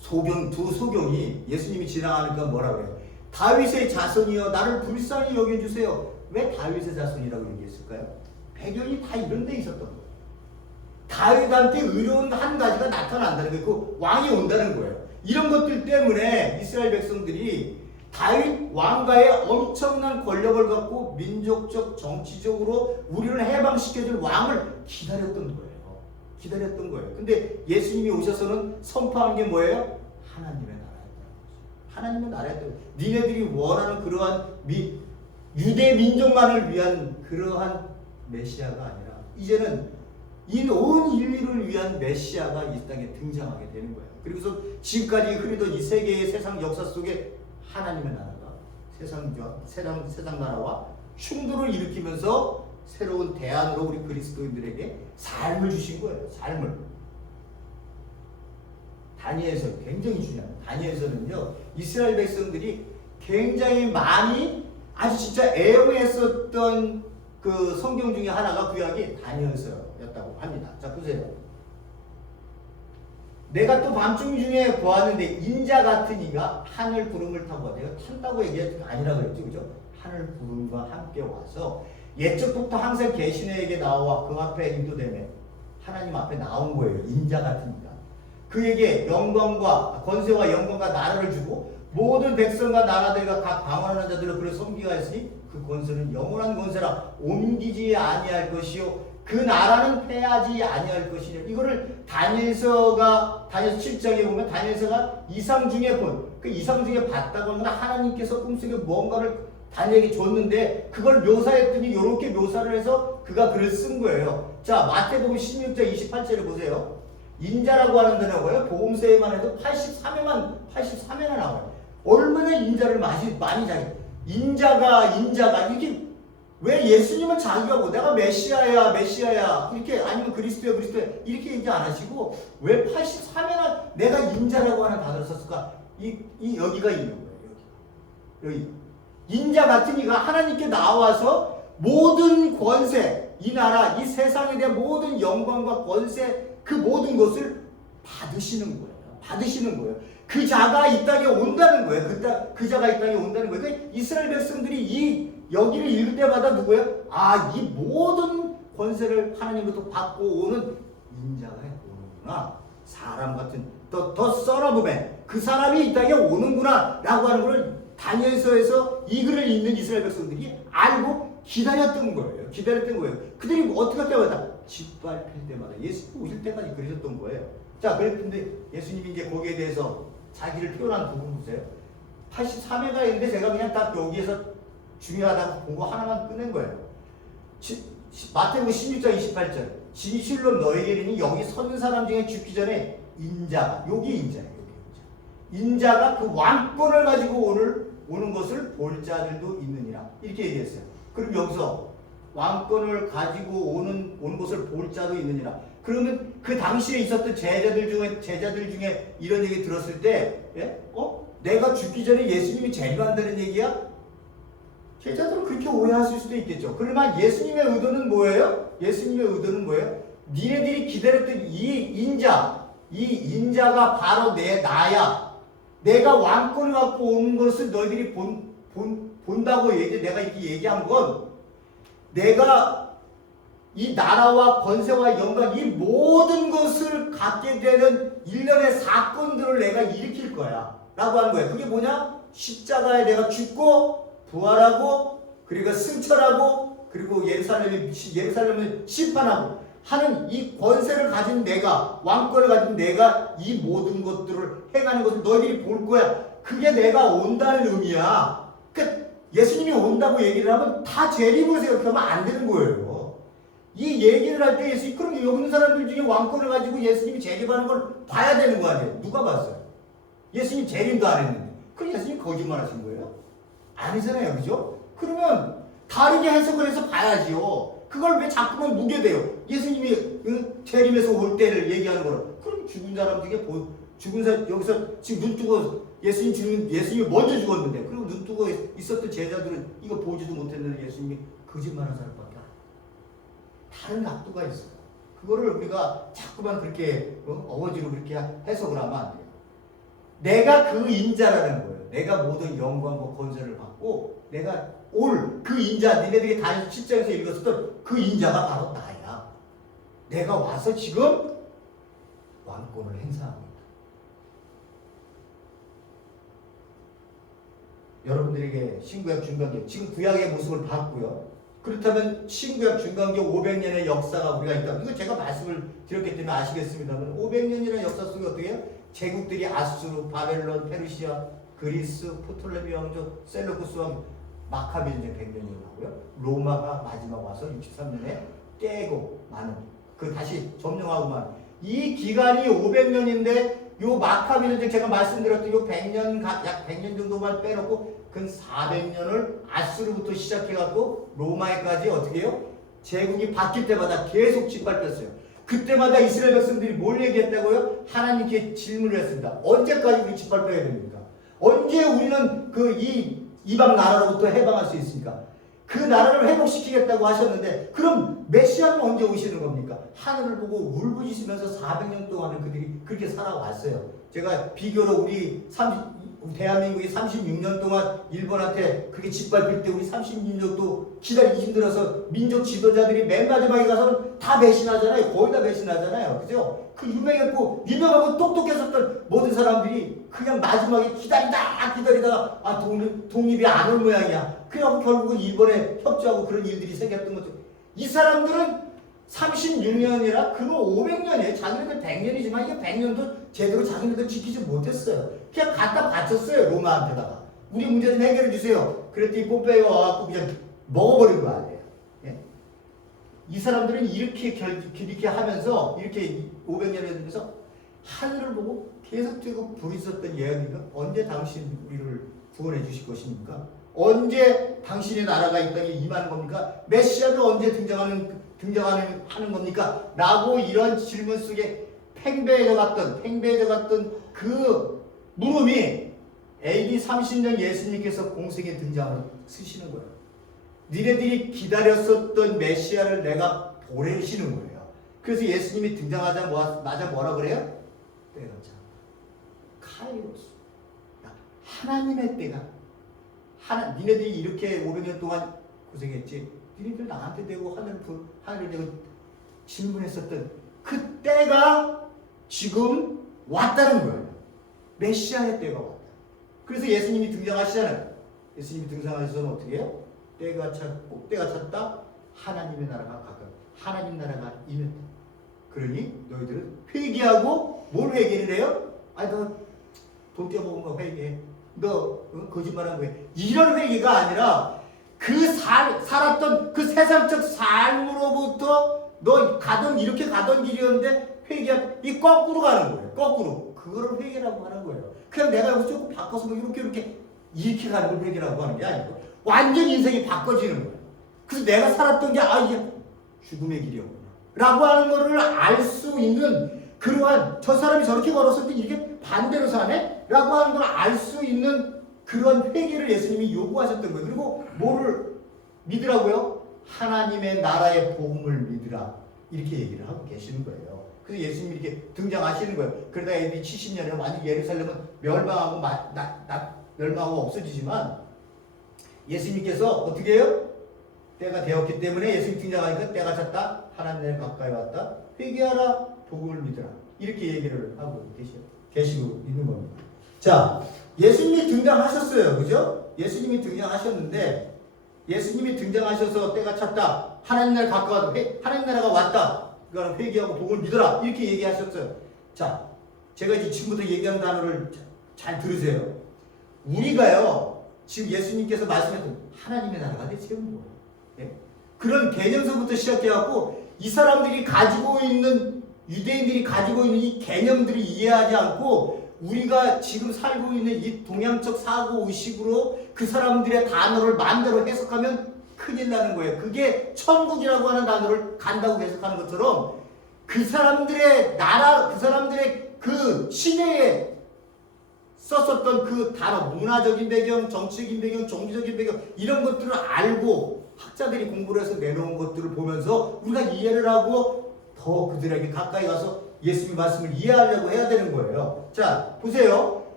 두 소경이 예수님이 지나가니까 뭐라고 해요? 다윗의 자손이여 나를 불쌍히 여겨주세요. 왜 다윗의 자손이라고 얘기했을까요? 배경이 다 이런 데 있었던 거예요. 다윗한테 의로운 한 가지가 나타난다는 거예요. 그 왕이 온다는 거예요. 이런 것들 때문에 이스라엘 백성들이 다윗 왕가의 엄청난 권력을 갖고 민족적, 정치적으로 우리를 해방시켜줄 왕을 기다렸던 거예요. 근데 예수님이 오셔서는 선포한 게 뭐예요? 하나님의 나라였다는 거죠. 하나님의 나라였다는 거죠. 니네들이 원하는 그러한 유대 민족만을 위한 그러한 메시아가 아니라 이제는 이 온 인류를 위한 메시아가 이 땅에 등장하게 되는 거예요. 그리고서 지금까지 흐르던 이 세계의 세상 역사 속에 하나님의 나라가 세상 나라와 충돌을 일으키면서 새로운 대안으로 우리 그리스도인들에게 삶을 주신 거예요. 삶을. 다니엘서 굉장히 중요합니다. 다니엘서는요, 이스라엘 백성들이 굉장히 많이 아주 진짜 애용했었던 그 성경 중에 하나가 구약이 다니엘서였다고 합니다. 자, 보세요. 내가 또 밤중 중에 보았는데 인자 같은 이가 하늘 구름을 타고, 내가 탄다고 얘기할 게 아니라 그랬죠, 그죠? 하늘 구름과 함께 와서 옛적부터 항상 계시네에게 나와 그 앞에 인도되며 하나님 앞에 나온 거예요. 인자 같은 이가. 그에게 영광과 권세와 영광과 나라를 주고 모든 백성과 나라들과 각 방언하는 자들로 그를 섬기게 하였으니 그 권세는 영원한 권세라 옮기지 아니할 것이요 그 나라는 패하지 아니할 것이냐. 이거를 다니엘서 7장에 보면 다니엘서가 이상 중에 그 이상 중에 봤다고 하면 하나님께서 꿈속에 뭔가를 다니엘에게 줬는데 그걸 묘사했더니 이렇게 묘사를 해서 그가 글을 쓴 거예요. 자, 마태복음 16장 28절을 보세요. 인자라고 하는 단어가요. 복음서에만 해도 83회나 나와요. 얼마나 인자를 많이 자기. 인자가 이렇게 왜 예수님은 자기가 뭐 내가 메시아야 이렇게 아니면 그리스도야 이렇게 얘기 안 하시고 왜 83회나 내가 인자라고 하는 단어를 썼을까? 여기가 있는 거예요. 여기. 인자 같은 이가 하나님께 나와서 모든 권세, 이 나라, 이 세상에 대한 모든 영광과 권세 그 모든 것을 받으시는 거예요. 그 자가 이 땅에 온다는 거예요. 그 자가 이 땅에 온다는 거예요. 그러니까 이스라엘 백성들이 여기를 읽을 때마다 누구예요? 이 모든 권세를 하나님으로부터 받고 오는 인자가 오는구나. 사람 같은 더 son of man. 그 사람이 이 땅에 오는구나 라고 하는 걸 다니엘서에서 이 글을 읽는 이스라엘 백성들이 알고 기다렸던 거예요. 그들이 어떻게 할 때마다 짓밟힐 때마다 예수님 오실 때까지 그러셨던 거예요. 자, 그랬는데 예수님이 이제 거기에 대해서 자기를 표현한 부분 보세요. 83회가 있는데 제가 그냥 딱 여기에서 중요하다고 본 거 하나만 꺼낸 거예요. 마태복음 16장 28절. 진실로 너에게 이르니 여기 선 사람 중에 죽기 전에 인자가, 여기 인자예요. 인자가 그 왕권을 가지고 오는 것을 볼 자들도 있느니라. 이렇게 얘기했어요. 그럼 여기서 왕권을 가지고 오는 것을 볼 자도 있느니라. 그러면 그 당시에 있었던 제자들 중에 이런 얘기 들었을 때, 내가 죽기 전에 예수님이 재림한다는 얘기야? 제자들은 그렇게 오해하실 수도 있겠죠. 그러나 예수님의 의도는 뭐예요? 니네들이 기다렸던 이 인자가 바로 나야. 내가 왕권을 갖고 오는 것을 너희들이 본다고 내가 이렇게 얘기한 건 내가 이 나라와 권세와 영광 이 모든 것을 갖게 되는 일련의 사건들을 내가 일으킬 거야 라고 하는 거예요. 그게 뭐냐? 십자가에 내가 죽고 부활하고 그리고 승천하고 그리고 예루살렘을 심판하고 하는 이 권세를 가진 내가, 왕권을 가진 내가 이 모든 것들을 행하는 것을 너희들이 볼 거야. 그게 내가 온다는 의미야. 그러니까 예수님이 온다고 얘기를 하면 다 재림을 생각하면 안 되는 거예요. 이 얘기를 할 때 그럼 여기 있는 사람들 중에 왕권을 가지고 예수님이 재림하는 걸 봐야 되는 거 아니에요? 누가 봤어요? 예수님 재림도 안 했는데. 그럼 예수님 거짓말 하신 거예요? 아니잖아요. 그죠? 그러면 다르게 해석을 해서 봐야지요. 그걸 왜 자꾸만 묻게 돼요? 예수님이 재림에서 올 때를 얘기하는 거로. 그럼 죽은 사람 중에 여기서 지금 눈 뜨고 예수님이 먼저 죽었는데 그리고 눈 뜨고 있었던 제자들은 이거 보지도 못했는데 예수님이 거짓말한 사람밖에 안 돼요. 다른 각도가 있어요. 그거를 우리가 자꾸만 그렇게 어거지로 그렇게 해석을 하면 안 돼요. 내가 그 인자라는 거예요. 내가 모든 영광과 권세를 받고 내가 그 인자, 니네들이 다니엘 7장에서 읽었었던 그 인자가 바로 나야. 내가 와서 지금 왕권을 행사합니다. 여러분들에게 신구약 중간기, 지금 구약의 모습을 봤고요. 그렇다면 신구약 중간기 500년의 역사가 우리가 있다. 이거 제가 말씀을 드렸기 때문에 아시겠습니다만 500년이라는 역사 속에 어떻게 해요? 제국들이 아수르, 바벨론, 페르시아, 그리스, 포톨레미 왕조, 셀루쿠스 왕, 마카비 전쟁 100년이 나고요. 로마가 마지막 와서 63년에 깨고 마는 다시 점령하고만 이 기간이 500년인데 요 마카비 전쟁 제가 말씀드렸던 요 100년 약 100년 정도만 빼놓고 근 400년을 아수르부터 시작해갖고 로마에까지 어떻게 해요? 제국이 바뀔 때마다 계속 짓밟혔어요. 그때마다 이스라엘 백성들이 뭘 얘기했다고요? 하나님께 질문을 했습니다. 언제까지 우리 짓밟혀야 됩니까? 언제 우리는 이방 나라로부터 해방할 수 있습니까? 그 나라를 회복시키겠다고 하셨는데 그럼 메시아는 언제 오시는 겁니까? 하늘을 보고 울부짖으면서 400년 동안을 그들이 그렇게 살아왔어요. 제가 비교로 대한민국이 36년 동안 일본한테 그렇게 짓밟힐 때 우리 36년도 기다리기 힘들어서 민족 지도자들이 맨 마지막에 가서는 다 배신하잖아요. 거의 다 배신하잖아요. 그죠? 그 유명하고 똑똑했었던 모든 사람들이 그냥 마지막에 기다리다가 독립이 안 올 모양이야. 그래갖고 결국은 일본에 협조하고 그런 일들이 생겼던 거죠. 이 사람들은 36년이라 그거 500년이에요. 자기네들 100년이지만 이게 100년도 제대로 자기네들 지키지 못했어요. 그냥 갖다 바쳤어요. 로마한테다가. 우리 문제 좀 해결해 주세요. 그랬더니 폼페이오가 와갖고 그냥 먹어버린 거 아니에요. 예? 이 사람들은 이렇게 하면서 이렇게 500년을 하면서 하늘을 보고 계속 뛰고 부르짖었던 예언이가 언제 당신 우리를 구원해 주실 것입니까? 언제 당신의 나라가 이 땅에 임하는 겁니까? 메시아가 언제 등장하는 겁니까? 라고 이런 질문 속에 팽배해져 갔던 그 물음이 AD 30년 예수님께서 공생에 등장을 쓰시는 거예요. 니네들이 기다렸었던 메시아를 내가 보내시는 거예요. 그래서 예수님이 등장하자마자 뭐라 그래요? 때가 차. 카이로스. 하나님의 때가. 니네들이 이렇게 500년 동안 고생했지. 니네들 나한테 대고 하늘을 대고 질문했었던 그 때가 지금 왔다는 거예요. 메시아의 때가 왔다. 그래서 예수님이 등장하시잖아요. 예수님이 등장하셔서는 어떻게 해요? 때가 찼다. 하나님의 나라가 가까워. 하나님 나라가 임했다. 그러니 너희들은 회개하고 뭘 회개를 해요? 아니 너 돈 떼어먹은 거 회개해. 너 거짓말한 거 해. 이런 회개가 아니라 살았던 그 세상적 삶으로부터 너 이렇게 가던 길이었는데 이 거꾸로 가는 거예요. 거꾸로. 그거를 회개라고 하는 거예요. 그냥 내가 여기서 조금 바꿔서 이렇게 가는 걸 회개라고 하는 게 아니고 완전 인생이 바꿔지는 거예요. 그래서 내가 살았던 게 이게 죽음의 길이었구나 라고 하는 거를 알 수 있는 그러한 저 사람이 저렇게 걸었을 때 이게 반대로 사네? 라고 하는 걸 알 수 있는 그런 회개를 예수님이 요구하셨던 거예요. 그리고 뭐를 믿으라고요? 하나님의 나라의 복음을 믿으라. 이렇게 얘기를 하고 계시는 거예요. 그래서 예수님이 이렇게 등장하시는 거예요. 그러다 AD 70년에 완전 예루살렘은 멸망하고 없어지지만 예수님께서 어떻게 해요? 때가 되었기 때문에 예수님 등장하니까 때가 찼다. 하나님 가까이 왔다. 회개하라. 복음을 믿으라. 이렇게 얘기를 하고 계시고 있는 겁니다. 자, 예수님이 등장하셨어요. 그죠? 예수님이 등장하셨는데 예수님이 등장하셔서 때가 찼다. 하나님 나라 가까웠다. 하나님 나라가 왔다. 그러니까 회개하고 복음을 믿어라. 이렇게 얘기하셨어요. 자, 제가 이제 지금부터 얘기하는 단어를 잘 들으세요. 우리가요, 지금 예수님께서 말씀했던 하나님의 나라가 대체는 거예요. 예? 그런 개념서부터 시작해갖고 이 사람들이 유대인들이 가지고 있는 이 개념들을 이해하지 않고 우리가 지금 살고 있는 이 동양적 사고의식으로 그 사람들의 단어를 마음대로 해석하면 큰일 나는 거예요. 그게 천국이라고 하는 단어를 간다고 해석하는 것처럼 그 사람들의 나라, 그 사람들의 그 시대에 썼었던 그 단어, 문화적인 배경, 정치적인 배경, 종교적인 배경 이런 것들을 알고 학자들이 공부를 해서 내놓은 것들을 보면서 우리가 이해를 하고 더 그들에게 가까이 가서 예수님의 말씀을 이해하려고 해야 되는 거예요. 자, 보세요.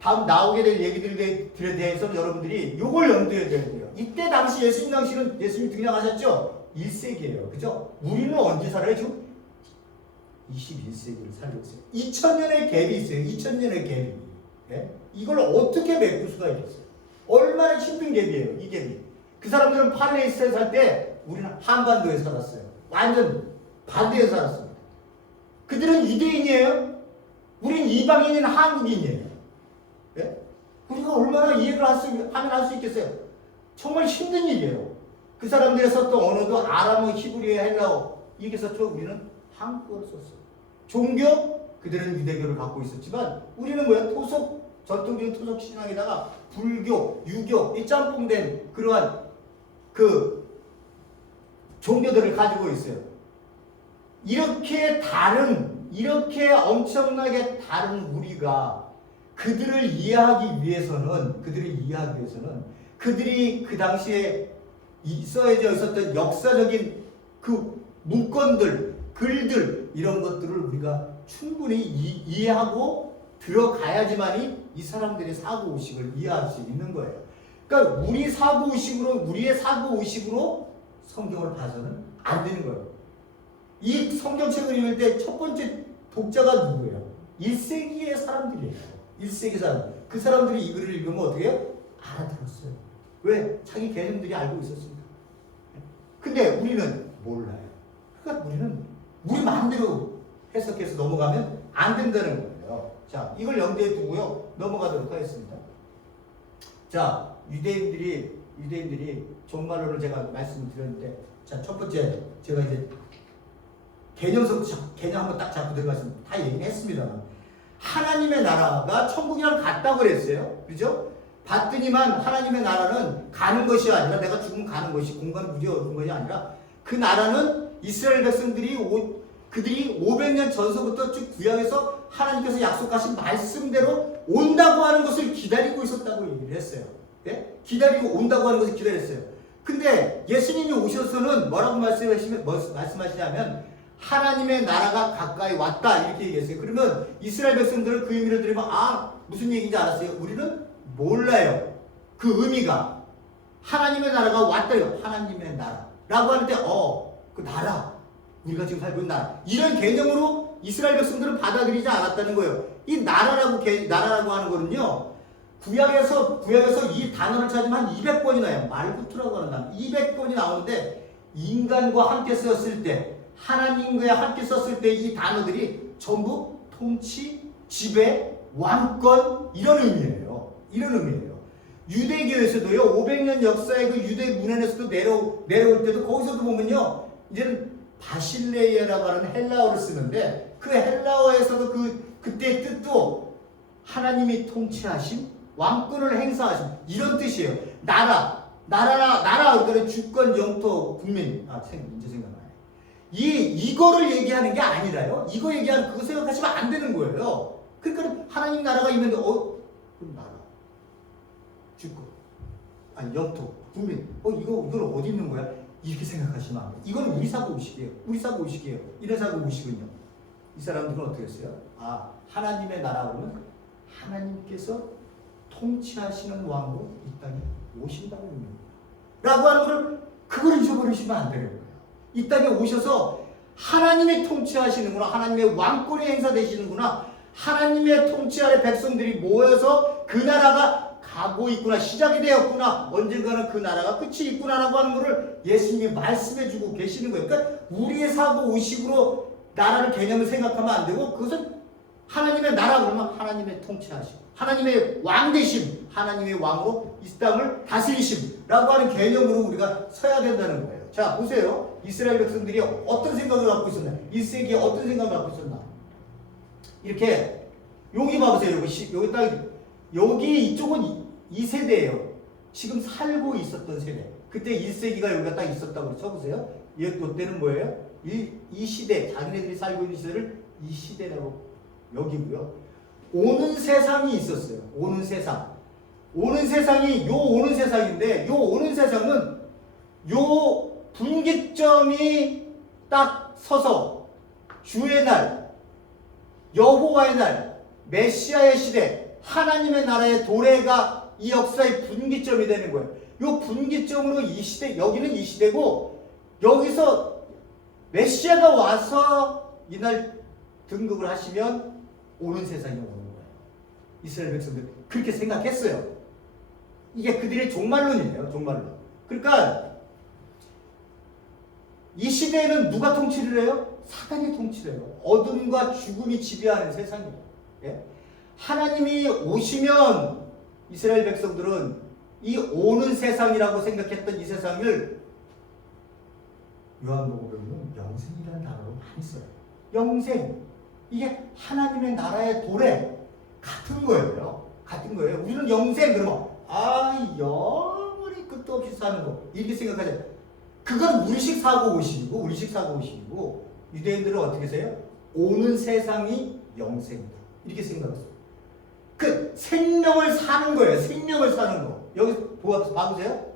다음 나오게 될 얘기들에 대해서 여러분들이 요걸 염두에 둬야 돼요. 이때 당시 예수님 등장하셨죠? 1세기예요. 그죠? 우리는 언제 살아요? 지금 21세기를 살고 있어요. 2000년의 갭이 있어요. 2000년의 갭이. 예? 이걸 어떻게 메꿀 수가 있겠어요? 얼마나 힘든 갭이에요. 이 갭이. 그 사람들은 팔레스타인에 살 때 우리는 한반도에 살았어요. 완전 반대에 살았습니다. 그들은 유대인이에요. 우린 이방인인 한국인이에요. 예? 우리가 얼마나 이해를 하면 할 수 있겠어요? 정말 힘든 일이에요. 그 사람들이 썼던 언어도 아람어, 히브리어, 헬라어 이렇게 썼죠. 우리는 한국어를 썼어요. 종교 그들은 유대교를 갖고 있었지만 우리는 뭐야? 토속 전통적인 토속 신앙에다가 불교, 유교, 이 짬뽕된 그러한 그 종교들을 가지고 있어요. 이렇게 엄청나게 다른 우리가 그들을 이해하기 위해서는 그들이 그 당시에 써져 있었던 역사적인 그 문건들, 글들 이런 것들을 우리가 충분히 이해하고 들어가야지만이 이 사람들의 사고의식을 이해할 수 있는 거예요. 그러니까 우리의 사고의식으로 성경을 봐서는 안 되는 거예요. 이 성경책을 읽을 때 첫 번째 독자가 누구예요? 1세기의 사람들이에요. 1세기 사람. 그 사람들이 이 글을 읽으면 어떻게 해요? 알아들었어요. 왜? 자기 개념들이 알고 있었습니다. 근데 우리는 몰라요. 그러니까 우리는 우리 마음대로 해석해서 넘어가면 안 된다는 거예요. 자, 이걸 염두에 두고요. 넘어가도록 하겠습니다. 자, 유대인들이 종말론을 제가 말씀드렸는데, 자, 첫 번째 제가 이제 개념 한번 딱 잡고 들어갔습니다. 다 얘기했습니다만 하나님의 나라가 천국이랑 같다고 그랬어요. 그죠? 봤더니만 하나님의 나라는 가는 것이 아니라 내가 죽으면 가는 것이 공간 무지에 얻은 것이 아니라 그 나라는 이스라엘 백성들이 그들이 500년 전서부터 쭉 구약에서 하나님께서 약속하신 말씀대로 온다고 하는 것을 기다리고 있었다고 얘기를 했어요. 예? 기다리고 온다고 하는 것을 기다렸어요. 근데 예수님이 오셔서는 뭐라고 말씀하시냐면 하나님의 나라가 가까이 왔다 이렇게 얘기했어요. 그러면 이스라엘 백성들은 그 의미를 들으면 무슨 얘기인지 알았어요? 우리는 몰라요. 그 의미가 하나님의 나라가 왔다요. 하나님의 나라라고 하는데 그 나라 우리가 지금 살고 있는 나라 이런 개념으로 이스라엘 백성들은 받아들이지 않았다는 거예요. 이 나라라고 하는 거는요. 구약에서 이 단어를 찾으면 한 200번이 나요. 말구투라고 하는 단어 200번이 나오는데 인간과 함께 썼을 때 하나님과 함께 썼을 때 이 단어들이 전부 통치, 지배, 왕권 이런 의미예요. 유대교에서도요. 500년 역사의 그 유대 문헌에서도 내려올 때도 거기서도 보면요. 이제는 바실레이아라고 하는 헬라어를 쓰는데 그 헬라어에서도 그때의 뜻도 하나님이 통치하심, 왕권을 행사하심 이런 뜻이에요. 나라 그러니까 주권, 영토, 국민. 이제 생각나요. 이거를 얘기하는 게 아니라요. 이거 얘기하는 그거 생각하시면 안 되는 거예요. 그러니까 하나님 나라가 있는데 그럼 나라, 주권, 영토, 국민. 이건 어디 있는 거야? 이렇게 생각하시면 안 돼요. 이건 우리 사고의식이에요. 이런 사고의식은요. 이 사람들은 어떻게 했어요? 하나님의 나라 그러면 하나님께서 통치하시는 왕으로 이 땅에 오신다고 합니다. 라고 하는 그걸 잊어버리시면 안 되는 거예요. 이 땅에 오셔서 하나님이 통치하시는구나. 하나님의 왕권이 행사되시는구나. 하나님의 통치 아래 백성들이 모여서 그 나라가 가고 있구나. 시작이 되었구나. 언젠가는 그 나라가 끝이 있구나라고 하는 것을 예수님이 말씀해주고 계시는 거예요. 그러니까 우리의 사고의식으로 나라를 개념을 생각하면 안 되고 그것은 하나님의 나라 그러면 하나님의 통치하심, 하나님의 왕 되심, 하나님의 왕으로 이 땅을 다스리심라고 하는 개념으로 우리가 서야 된다는 거예요. 자, 보세요. 이스라엘 백성들이 어떤 생각을 갖고 있었나? 1세기에 어떤 생각을 갖고 있었나? 이렇게 여기 봐보세요. 여기 딱 여기 이쪽은 2세대예요. 지금 살고 있었던 세대. 그때 1세기가 여기가 딱 있었다고 쳐보세요. 이때는 뭐예요? 이 시대, 자기네들이 살고 있는 시대를 이 시대라고 여기고요. 오는 세상이 있었어요. 오는 세상이 오는 세상인데 요 오는 세상은 요 분기점이 딱 서서 주의 날, 여호와의 날, 메시아의 시대, 하나님의 나라의 도래가 이 역사의 분기점이 되는 거예요. 요 분기점으로 이 시대, 여기는 이 시대고 여기서 메시아가 와서 이날 등극을 하시면 오는 세상이 오는 거예요. 이스라엘 백성들 그렇게 생각했어요. 이게 그들의 종말론이에요. 종말론. 그러니까 이 시대에는 누가 통치를 해요? 사단이 통치를 해요. 어둠과 죽음이 지배하는 세상이에요. 예? 하나님이 오시면 이스라엘 백성들은 이 오는 세상이라고 생각했던 이 세상을 요한복음은 영생이라는 단어로 많이 써요. 영생. 이게 하나님의 나라의 도래 같은 거예요. 같은 거예요. 우리는 영생 그러면 영원히 끝도 없이 사는 거 이렇게 생각하잖아요. 그건 우리식 사고의식이고 유대인들은 어떻게 해서요? 오는 세상이 영생이다 이렇게 생각했어요. 그 생명을 사는 거예요. 생명을 사는 거. 여기 봐보세요.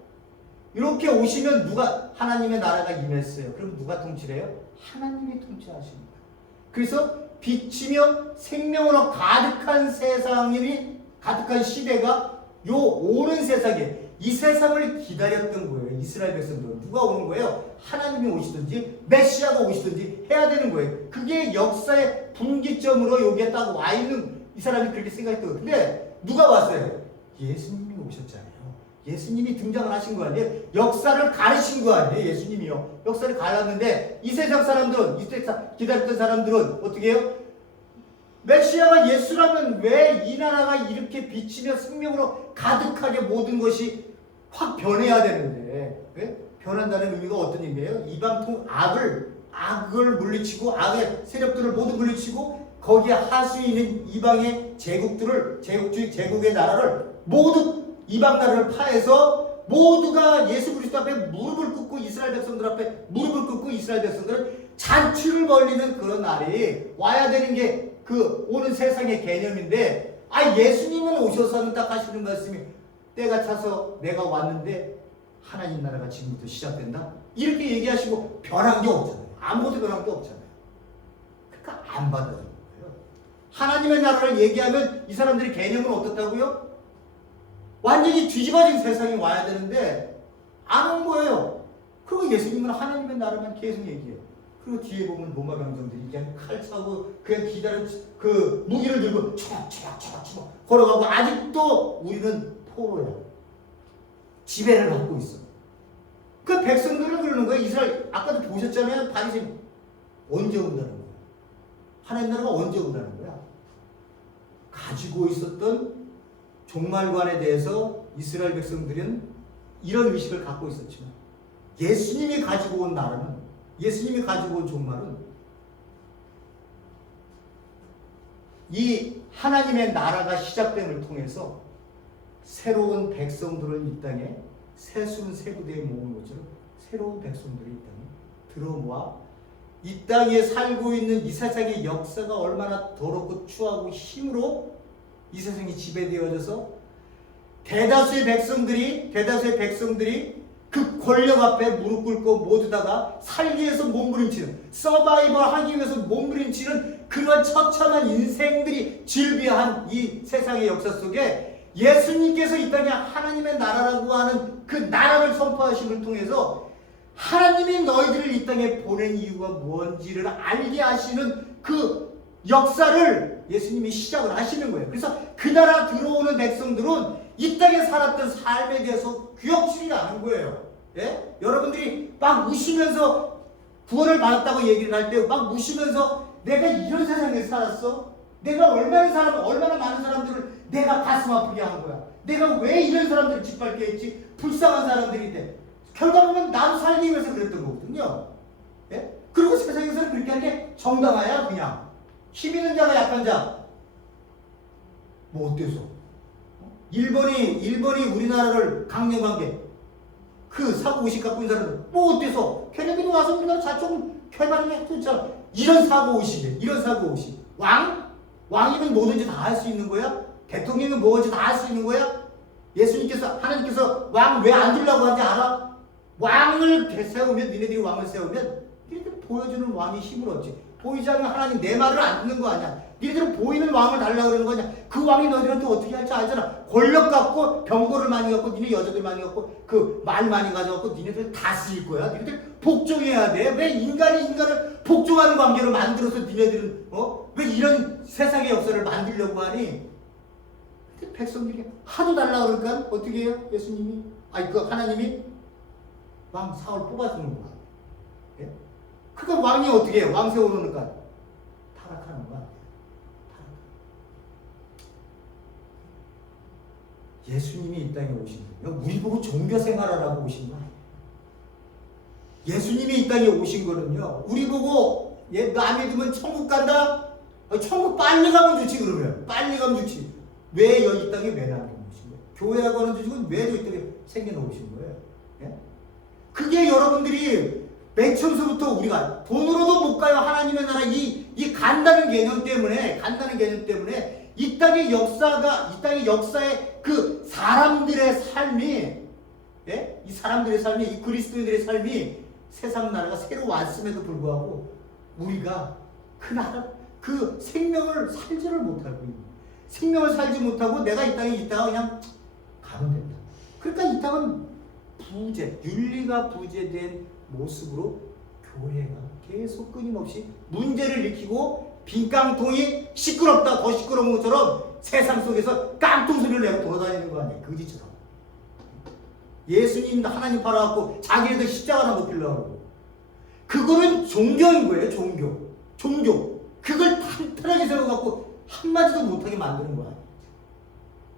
이렇게 오시면 누가 하나님의 나라가 임했어요. 그럼 누가 통치해요? 하나님이 통치하시는 거예요. 그래서 빛이며 생명으로 가득한 세상이 가득한 시대가 요 오는 세상에 이 세상을 기다렸던 거예요. 이스라엘 백성들은 누가 오는 거예요? 하나님이 오시든지 메시아가 오시든지 해야 되는 거예요. 그게 역사의 분기점으로 여기에 딱 와 있는 이 사람이 그렇게 생각했던 거예요. 근데 누가 왔어요? 예수님이 오셨잖아요. 예수님이 등장을 하신 거 아니에요? 역사를 가르친 거 아니에요? 예수님이요. 역사를 가르쳤는데 이 세상 사람들은 이 세상 기다렸던 사람들은 어떻게 해요? 메시아가 예수라면 왜 이 나라가 이렇게 비치며 생명으로 가득하게 모든 것이 확 변해야 되는데 변한다는 의미가 어떤 의미예요? 이방 악을 물리치고 악의 세력들을 모두 물리치고 거기에 하수에 있는 이방의 제국의 나라를 모두 이방 나라를 파해서 모두가 예수 그리스도 앞에 무릎을 꿇고 이스라엘 백성들 앞에 무릎을 꿇고 이스라엘 백성들은 잔치를 벌리는 그런 날이 와야 되는 게 그 오는 세상의 개념인데 예수님은 오셔서는 딱 하시는 말씀이 때가 차서 내가 왔는데 하나님 나라가 지금부터 시작된다 이렇게 얘기하시고 변한 게 없잖아요. 아무것도 변한 게 없잖아요. 그러니까 안 받아들이는 거예요. 하나님의 나라를 얘기하면 이 사람들의 개념은 어떻다고요? 완전히 뒤집어진 세상이 와야 되는데 안 온 거예요. 그리고 예수님은 하나님의 나라만 계속 얘기해요. 그리고 뒤에 보면 로마 병정들이 그냥 칼 차고 그냥 기다려 그 무기를 들고 초막 걸어가고 아직도 우리는 포로야. 지배를 받고 있어. 그 백성들은 그러는 거예요. 이스라엘 아까도 보셨잖아요. 바리새인 언제 온다는 거야? 하나님 나라가 언제 온다는 거야? 가지고 있었던 종말관에 대해서 이스라엘 백성들은 이런 의식을 갖고 있었지만 예수님이 가지고 온 나라는 예수님이 가지고 온 종말은 이 하나님의 나라가 시작됨을 통해서 새로운 백성들을 이 땅에 새순 새부대에 모은 것처럼 새로운 백성들이 이 땅에 들어모아 이 땅에 살고 있는 이 세상의 역사가 얼마나 더럽고 추하고 힘으로 이 세상이 지배되어져서 대다수의 백성들이 그 권력 앞에 무릎 꿇고 모두 다가 살기 위해서 몸부림치는 서바이벌 하기 위해서 몸부림치는 그런 처참한 인생들이 질비한 이 세상의 역사 속에 예수님께서 이 땅에 하나님의 나라라고 하는 그 나라를 선포하심을 통해서 하나님이 너희들을 이 땅에 보낸 이유가 뭔지를 알게 하시는 그 역사를 예수님이 시작을 하시는 거예요. 그래서 그 나라 들어오는 백성들은 이 땅에 살았던 삶에 대해서 귀엽지는 않은 거예요. 예? 여러분들이 막 우시면서 구원을 받았다고 얘기를 할 때 막 우시면서 내가 이런 세상에 살았어? 내가 얼마나 많은 사람들을 내가 가슴 아프게 한 거야? 내가 왜 이런 사람들을 짓밟게 했지? 불쌍한 사람들인데 결과 보면 나도 살기 위해서 그랬던 거거든요. 예? 그리고 세상에서는 그렇게 하는 게 정당화야 그냥. 힘 있는 자가 약한 자. 뭐 어때서? 일본이 우리나라를 강력한 게 그 사고의식 갖고 있는 사람들 뭐 어때서? 걔네들이 와서 우리나라 자총 쾌발이냐 했잖아. 이런 사고의식이에요. 이런 사고의식. 왕이면 뭐든지 다 할 수 있는 거야? 대통령이면 뭐든지 다 할 수 있는 거야? 하나님께서 왕 왜 안 주려고 하는지 알아? 왕을 세우면 니네들이 왕을 세우면 니네들이 보여주는 왕이 힘을 얻지. 보이지 않는 하나님 내 말을 안 듣는 거 아니야. 니네들은 보이는 왕을 달라고 그러는 거냐. 그 왕이 너희들한테 어떻게 할지 알잖아. 권력 갖고 병거를 많이 갖고 니네 여자들 많이 갖고 그 말 많이 가져갖고 니네들 다스릴 거야. 니네들 복종해야 돼. 왜 인간이 인간을 복종하는 관계로 만들어서 니네들은 왜 이런 세상의 역사를 만들려고 하니? 백성들이 하도 달라고 그러니까 어떻게 해요? 예수님이 하나님이 왕 사울 뽑아주는 거야. 예? 그러니까 왕이 어떻게 해요? 왕 세워놓으니까 타락하는 거야. 예수님이 이 땅에 오신 거예요. 우리 보고 종교 생활하라고 오신 거 아니에요. 예수님이 이 땅에 오신 거는요. 우리 보고 나 믿으면 천국 간다? 천국 빨리 가면 좋지 그러면. 빨리 가면 좋지. 왜 여기 이 땅에 왜 남겨놓으신 거예요? 교회라고 하는 조직은 왜 여기 땅에 생겨놓으신 거예요? 예? 그게 여러분들이 맨 처음부터 우리가 돈으로도 못 가요. 하나님의 나라 이 간다는 개념 때문에 이 땅의 역사의 그 사람들의 삶이, 예? 이 사람들의 삶이, 이 그리스도인들의 삶이 세상 나라가 새로 왔음에도 불구하고 우리가 그 생명을 살지를 못하고 있는, 생명을 살지 못하고 내가 이 땅에 있다가 그냥 가면 된다. 그러니까 이 땅은 윤리가 부재된 모습으로 교회가 계속 끊임없이 문제를 일으키고 빈깡통이 시끄럽다 더 시끄러운 것처럼 세상 속에서 깡통 소리를 내고 돌아다니는 거 아니에요. 거지처럼. 예수님 하나님 팔아갖고 자기네들 십자가나 높이려고 하고, 그거는 종교인 거예요. 종교. 그걸 탄탄하게 세워갖고 한마디도 못하게 만드는 거야.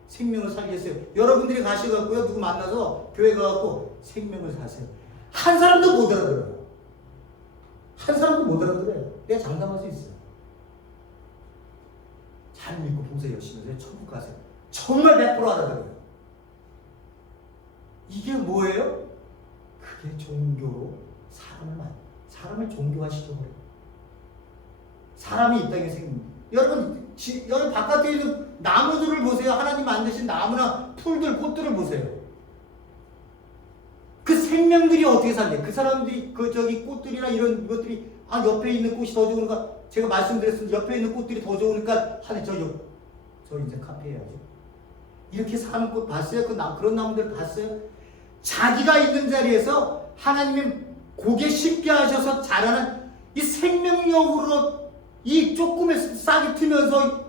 생명을 살겠어요. 여러분들이 가셔갖고요, 누구 만나서 교회 가갖고 생명을 사세요. 한 사람도 못 알아들어요. 내가 장담할 수 있어요. 잘 믿고 봉사 열심히 하세요. 천국 가세요. 정말 100% 알아들어요. 이게 뭐예요? 그게 종교로 사람을 종교화시켜버려요. 사람이 이 땅에 여러분 바깥에 있는 나무들을 보세요. 하나님 만드신 나무나 풀들, 꽃들을 보세요. 그 생명들이 어떻게 살래? 그 사람들이 꽃들이나 이런 것들이 옆에 있는 꽃이 더 좋으니까, 제가 말씀드렸습니다. 옆에 있는 꽃들이 더 좋으니까 저 이제 카페 해야죠. 이렇게 사는 꽃 봤어요? 그런 나무들 봤어요? 자기가 있는 자리에서 하나님이 고개 쉽게 하셔서 자라는 이 생명력으로 이 조금의 싹이 트면서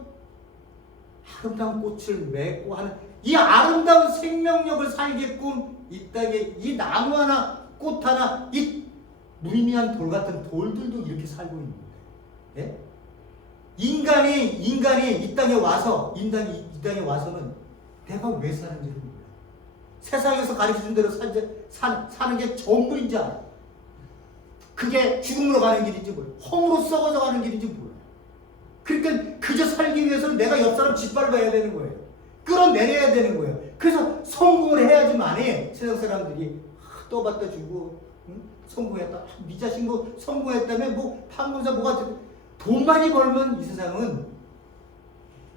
아름다운 꽃을 맺고 하는 이 아름다운 생명력을 살게끔 이 땅에 이 나무 하나, 꽃 하나, 이 무의미한 돌 같은 돌들도 이렇게 살고 있는 거예요. 예? 인간이 이 땅에 와서는 내가 왜 사는지를 몰라요. 세상에서 가르쳐준 대로 사는 게 전부인지 알아요. 그게 죽음으로 가는 길인지 몰라요. 험으로 썩어져 가는 길인지 몰라요. 그러니까 그저 살기 위해서는 내가 옆 사람 짓밟아야 되는 거예요. 끌어내려야 되는 거예요. 그래서 성공을 해야지만이 세상 사람들이 떠받다 주고, 성공했다. 네 자식 성공했다며 판검사 돈 많이 벌면 이 세상은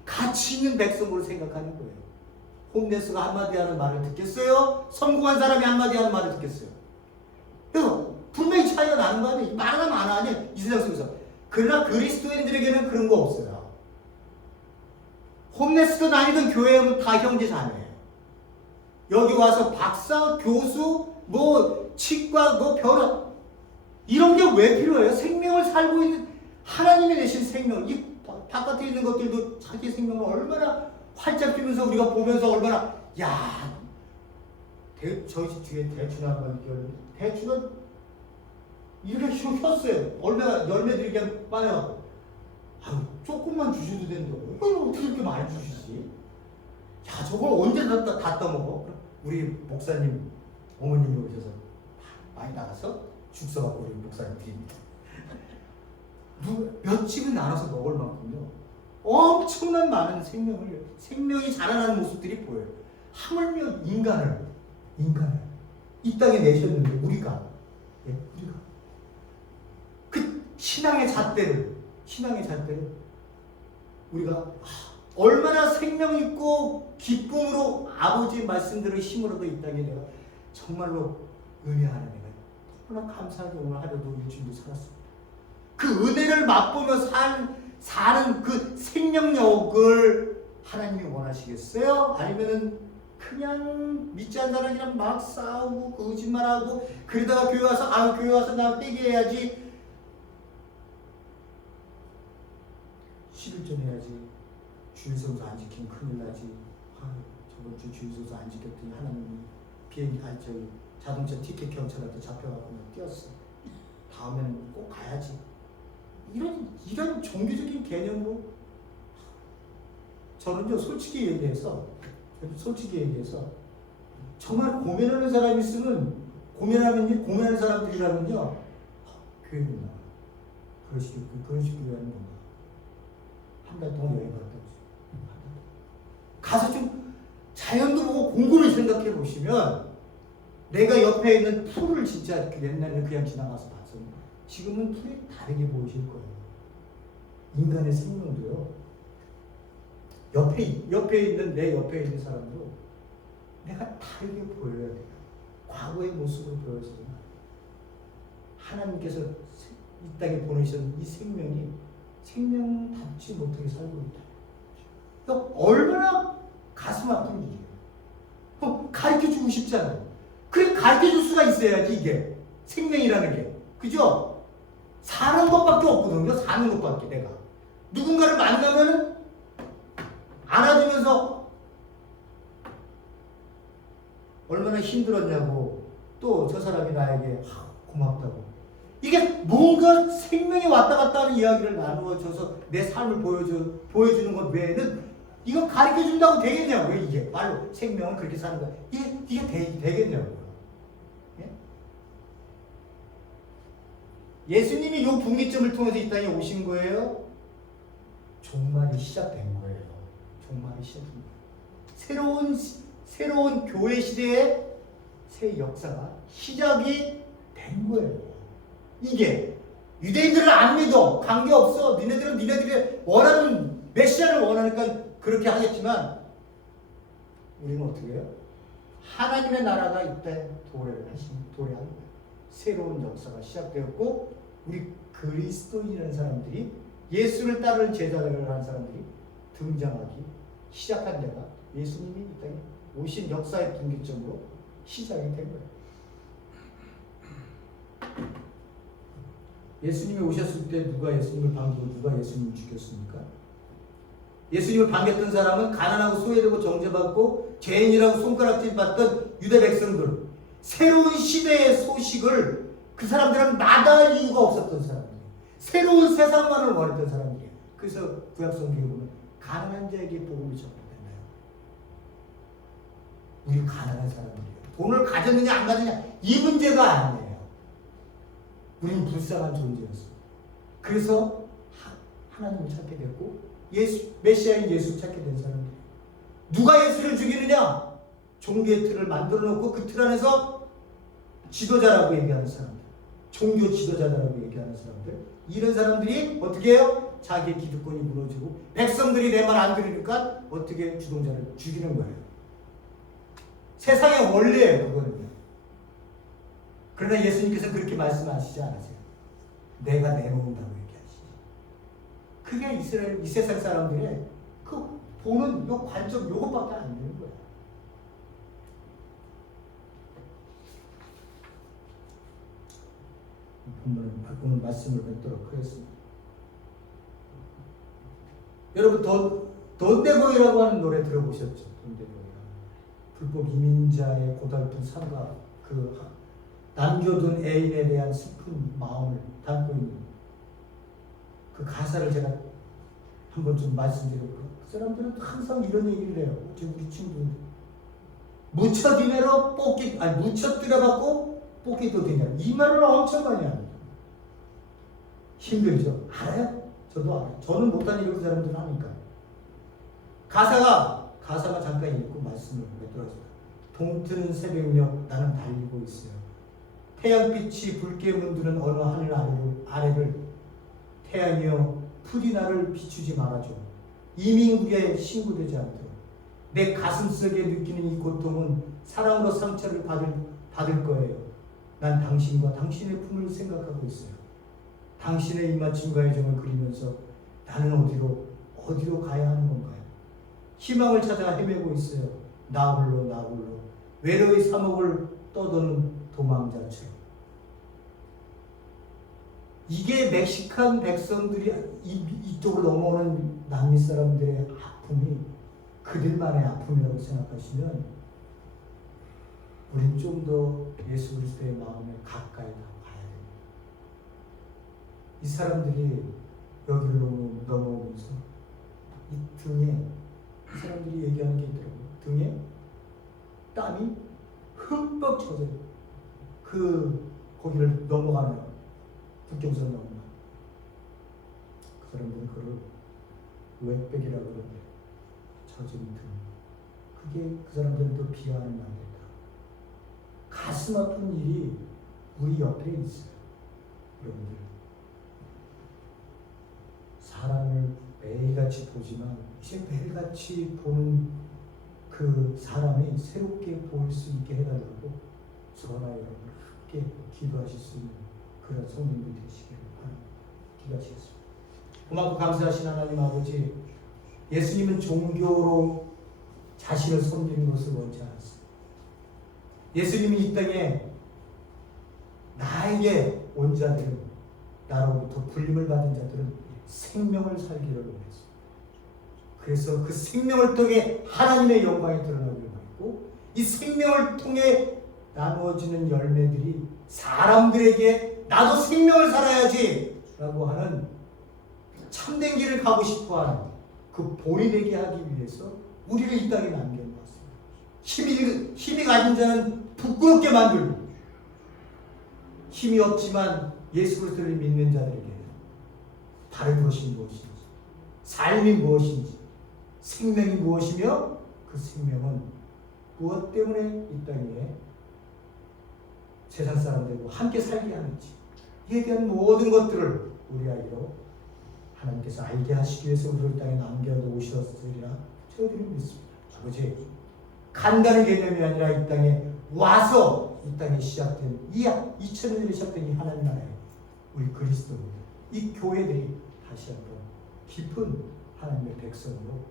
가치 있는 백성으로 생각하는 거예요. 홈레스가 한마디 하는 말을 듣겠어요? 성공한 사람이 한마디 하는 말을 듣겠어요? 분명히 차이가 나는 거 아니에요? 말하면 안 하냐? 이 세상 속에서. 그러나 그리스도인들에게는 그런 거 없어요. 홈레스도 다니던 교회 오면 다 형제 자매예요. 여기 와서 박사, 교수, 치과, 변호, 이런 게 왜 필요해요? 생명을 살고 있는 하나님이 내신 생명, 이 바깥에 있는 것들도 자기 생명을 얼마나 활짝 피면서 우리가 보면서 얼마나, 저희 집 뒤에 대추 나무가 있는데 대추는 이렇게 휘었어요. 얼마나 열매들이 그냥 많아요. 조금만 주셔도 되는데 어떻게 이렇게 많이 주시지? 저걸 언제 다 떠먹어? 우리 목사님 어머님이 오셔서 많이 나가서 죽서갖고 우리 목사님 드립니다. 몇 집을 나눠서 먹을 만큼요, 엄청난 많은 생명이 자라나는 모습들이 보여요. 하물며 인간을 이 땅에 내셨는데 우리가 그 신앙의 잣대를 우리가 얼마나 생명 있고 기쁨으로 아버지의 말씀대로 힘으로도 이 땅에 내가 정말로 은혜하는 내가 너무나 감사하게 오늘 하루도 일주일도 살았습니다. 그 은혜를 맛보며 사는 그 생명력을 하나님이 원하시겠어요? 아니면은 그냥 믿지 않는 사람이랑 막 싸우고 거짓말하고, 그러다가 교회 와서 나 회개해야지, 11전 해야지, 주일성수 안 지키면 큰일 나지, 저번 주 주일성수 안 지켰더니 하나님이 자동차 티켓 경찰한테 잡혀가고 뛰었어, 다음에는 꼭 가야지, 이런 종교적인 개념으로 저는요, 솔직히 얘기해서 정말 고민하는 사람이 있으면 고민하는 사람들이라면요, 교회 못 나가. 그런 식으로 하는 건가? 한 달 동안 여행 갔다 오죠. 가서 좀 자연도 보고 곰곰이 생각해 보시면 내가 옆에 있는 풀을 진짜 옛날에는 그냥 지나가서 봤었는데 지금은 풀이 다르게 보이실 거예요. 인간의 생명도요. 옆에 있는 내 옆에 있는 사람도 내가 다르게 보여야 돼요. 과거의 모습으로 보여지는 거예요. 하나님께서 이 땅에 보내신 이 생명이 생명답지 못하게 살고 있다. 그러니까 얼마나 가슴 아픈 일이에요. 가르쳐주고 싶잖아요. 그래 가르쳐줄 수가 있어야지 이게 생명이라는 게. 그죠? 사는 것밖에 없거든요. 사는 것밖에 내가. 누군가를 만나면은 안아주면서 얼마나 힘들었냐고 또 저 사람이 나에게 고맙다고 이게 뭔가 생명이 왔다 갔다 하는 이야기를 나누어줘서 내 삶을 보여주는 것 외에는 이거 가르쳐준다고 되겠냐고요. 이게 말로 생명은 그렇게 사는 거야. 이게 되겠냐고요. 예? 예수님이 이 분기점을 통해서 이 땅에 오신 거예요. 종말이 시작된 거예요. 종말이 시작된 거예요. 새로운 교회 시대의 새 역사가 시작이 된 거예요. 이게 유대인들을 안 믿어. 관계없어. 니네들은 니네들이 원하는 메시아를 원하니까 그렇게 하겠지만 우리는 어떻게 해요? 하나님의 나라가 이때 도래한 거예요. 새로운 역사가 시작되었고 우리 그리스도인이라는 사람들이 예수를 따르는 제자를 하는 사람들이 등장하기 시작한 데가 예수님이 이 땅에 오신 역사의 분기점으로 시작이 된 거예요. 예수님이 오셨을 때 누가 예수님을 반기고 누가 예수님을 죽였습니까? 예수님을 반겼던 사람은 가난하고 소외되고 정죄받고 죄인이라고 손가락질 받던 유대 백성들. 새로운 시대의 소식을 그 사람들은 마다할 이유가 없었던 사람들이에요. 새로운 세상만을 원했던 사람들이에요. 그래서 구약성경에 보면 가난한 자에게 복음이 전파된다요. 우리 가난한 사람들이에요. 돈을 가졌느냐 안 가졌느냐 이 문제가 아니에요. 우리는 불쌍한 존재였어요. 그래서 하나님을 찾게 됐고 메시아인 예수를 찾게 된 사람들. 누가 예수를 죽이느냐? 종교의 틀을 만들어 놓고 그 틀 안에서 지도자라고 얘기하는 사람들, 종교 지도자라고 얘기하는 사람들, 이런 사람들이 어떻게 해요? 자기의 기득권이 무너지고 백성들이 내 말 안 들으니까 어떻게 주동자를 죽이는 거예요. 세상의 원리예요, 그거는요. 그러나 예수님께서 그렇게 말씀하시지 않으세요. 내가 내놓는다고 얘기하시죠. 그게 이 세상 사람들의 그 보는 요 관점 요것밖에 안 되는 거예요. 오늘 말씀을 뵙도록 하겠습니다. 여러분 돈데보이라고 하는 노래 들어보셨죠? 돈데보이. 불법 이민자의 고달픈 삶과 그 남겨둔 애인에 대한 슬픈 마음을 담고 있는 그 가사를 제가 한번 좀 말씀드려볼까요? 그 사람들은 항상 이런 얘기를 해요. 우리 친구들 무쳐 디내로 무쳐 들여받고 뽑기도 되냐 이 말을 엄청 많이 합니다. 힘들죠? 알아요? 저도 알아요. 저는 못하는 일을 그 사람들은 하니까. 가사가 잠깐 읽고 말씀을 맺도록 하겠습니다. 동트는 새벽녘 나는 달리고 있어요. 태양빛이 붉게 문드는 어느 하늘 아래를 태양이여 부디 나를 비추지 말아줘. 이민국에 신고되지 않도록. 내 가슴속에 느끼는 이 고통은 사랑으로 상처를 받을 거예요. 난 당신과 당신의 품을 생각하고 있어요. 당신의 입맞춤과의 정을 그리면서 나는 어디로 가야 하는 건가요? 희망을 찾아 헤매고 있어요. 나 홀로 외로이 사목을 떠도는 도망자처럼. 이게 멕시칸 백성들이 이쪽으로 넘어오는 남미 사람들의 아픔이 그들만의 아픔이라고 생각하시면 우린 좀 더 예수 그리스도의 마음에 가까이 가야 됩니다. 이 사람들이 여기를 넘어오면서 이 등에 이 사람들이 얘기하는 게 있더라고요. 등에 땀이 흠뻑 젖어요. 거기를 넘어가는 국경선 넘어가. 그 사람들은 그걸 웹백이라고 그러는데 젖은 등. 그게 그 사람들은 또 비하하는 말이다. 가슴 아픈 일이 우리 옆에 있어요. 여러분들 사람을 매일같이 보지만 이제 매일같이 보는 그 사람이 새롭게 보일 수 있게 해달라고 저나 여러분 함께 기도하실 수 있는 그런 성도님들 되시기를 바랍니다. 기도하시겠습니다. 고맙고 감사하신 하나님 아버지, 예수님은 종교로 자신을 섬기는 것을 원치 않았어요. 예수님이 이 땅에 나에게 온 자들은, 나로부터 불림을 받은 자들은 생명을 살기를 원했어요. 그래서 그 생명을 통해 하나님의 영광이 드러나기를 원했고, 이 생명을 통해 나누어지는 열매들이 사람들에게 나도 생명을 살아야지 라고 하는 참된 길을 가고 싶어하는 그 본이 되게 하기 위해서 우리를 이 땅에 남겨놓았어요. 힘이 가진 자는 부끄럽게 만들고, 힘이 없지만 예수 그리스도를 믿는 자들에게 다른 것이 무엇인지, 삶이 무엇인지, 생명이 무엇이며 그 생명은 무엇 때문에 이 땅에 세상 사람들과 함께 살게 하는지, 이에 대한 모든 것들을 우리 아이로 하나님께서 알게 하시기 위해서 우리를 이 땅에 남겨놓으셨으리라 저희들이 믿습니다. 아버지, 간다는 개념이 아니라 이 땅에 와서 이 땅에 시작된 2000년에 시작된 이 하나님 나라에 우리 그리스도인들, 이 교회들이 다시 한번 깊은 하나님의 백성으로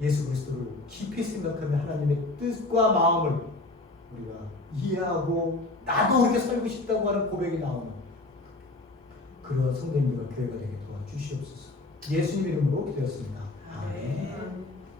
예수 그리스도를 깊이 생각하며 하나님의 뜻과 마음을 우리가 이해하고 나도 그렇게 살고 싶다고 하는 고백이 나오는 그러한 성도님과 교회가 되게 도와주시옵소서. 예수님 이름으로 기도했습니다. 아멘.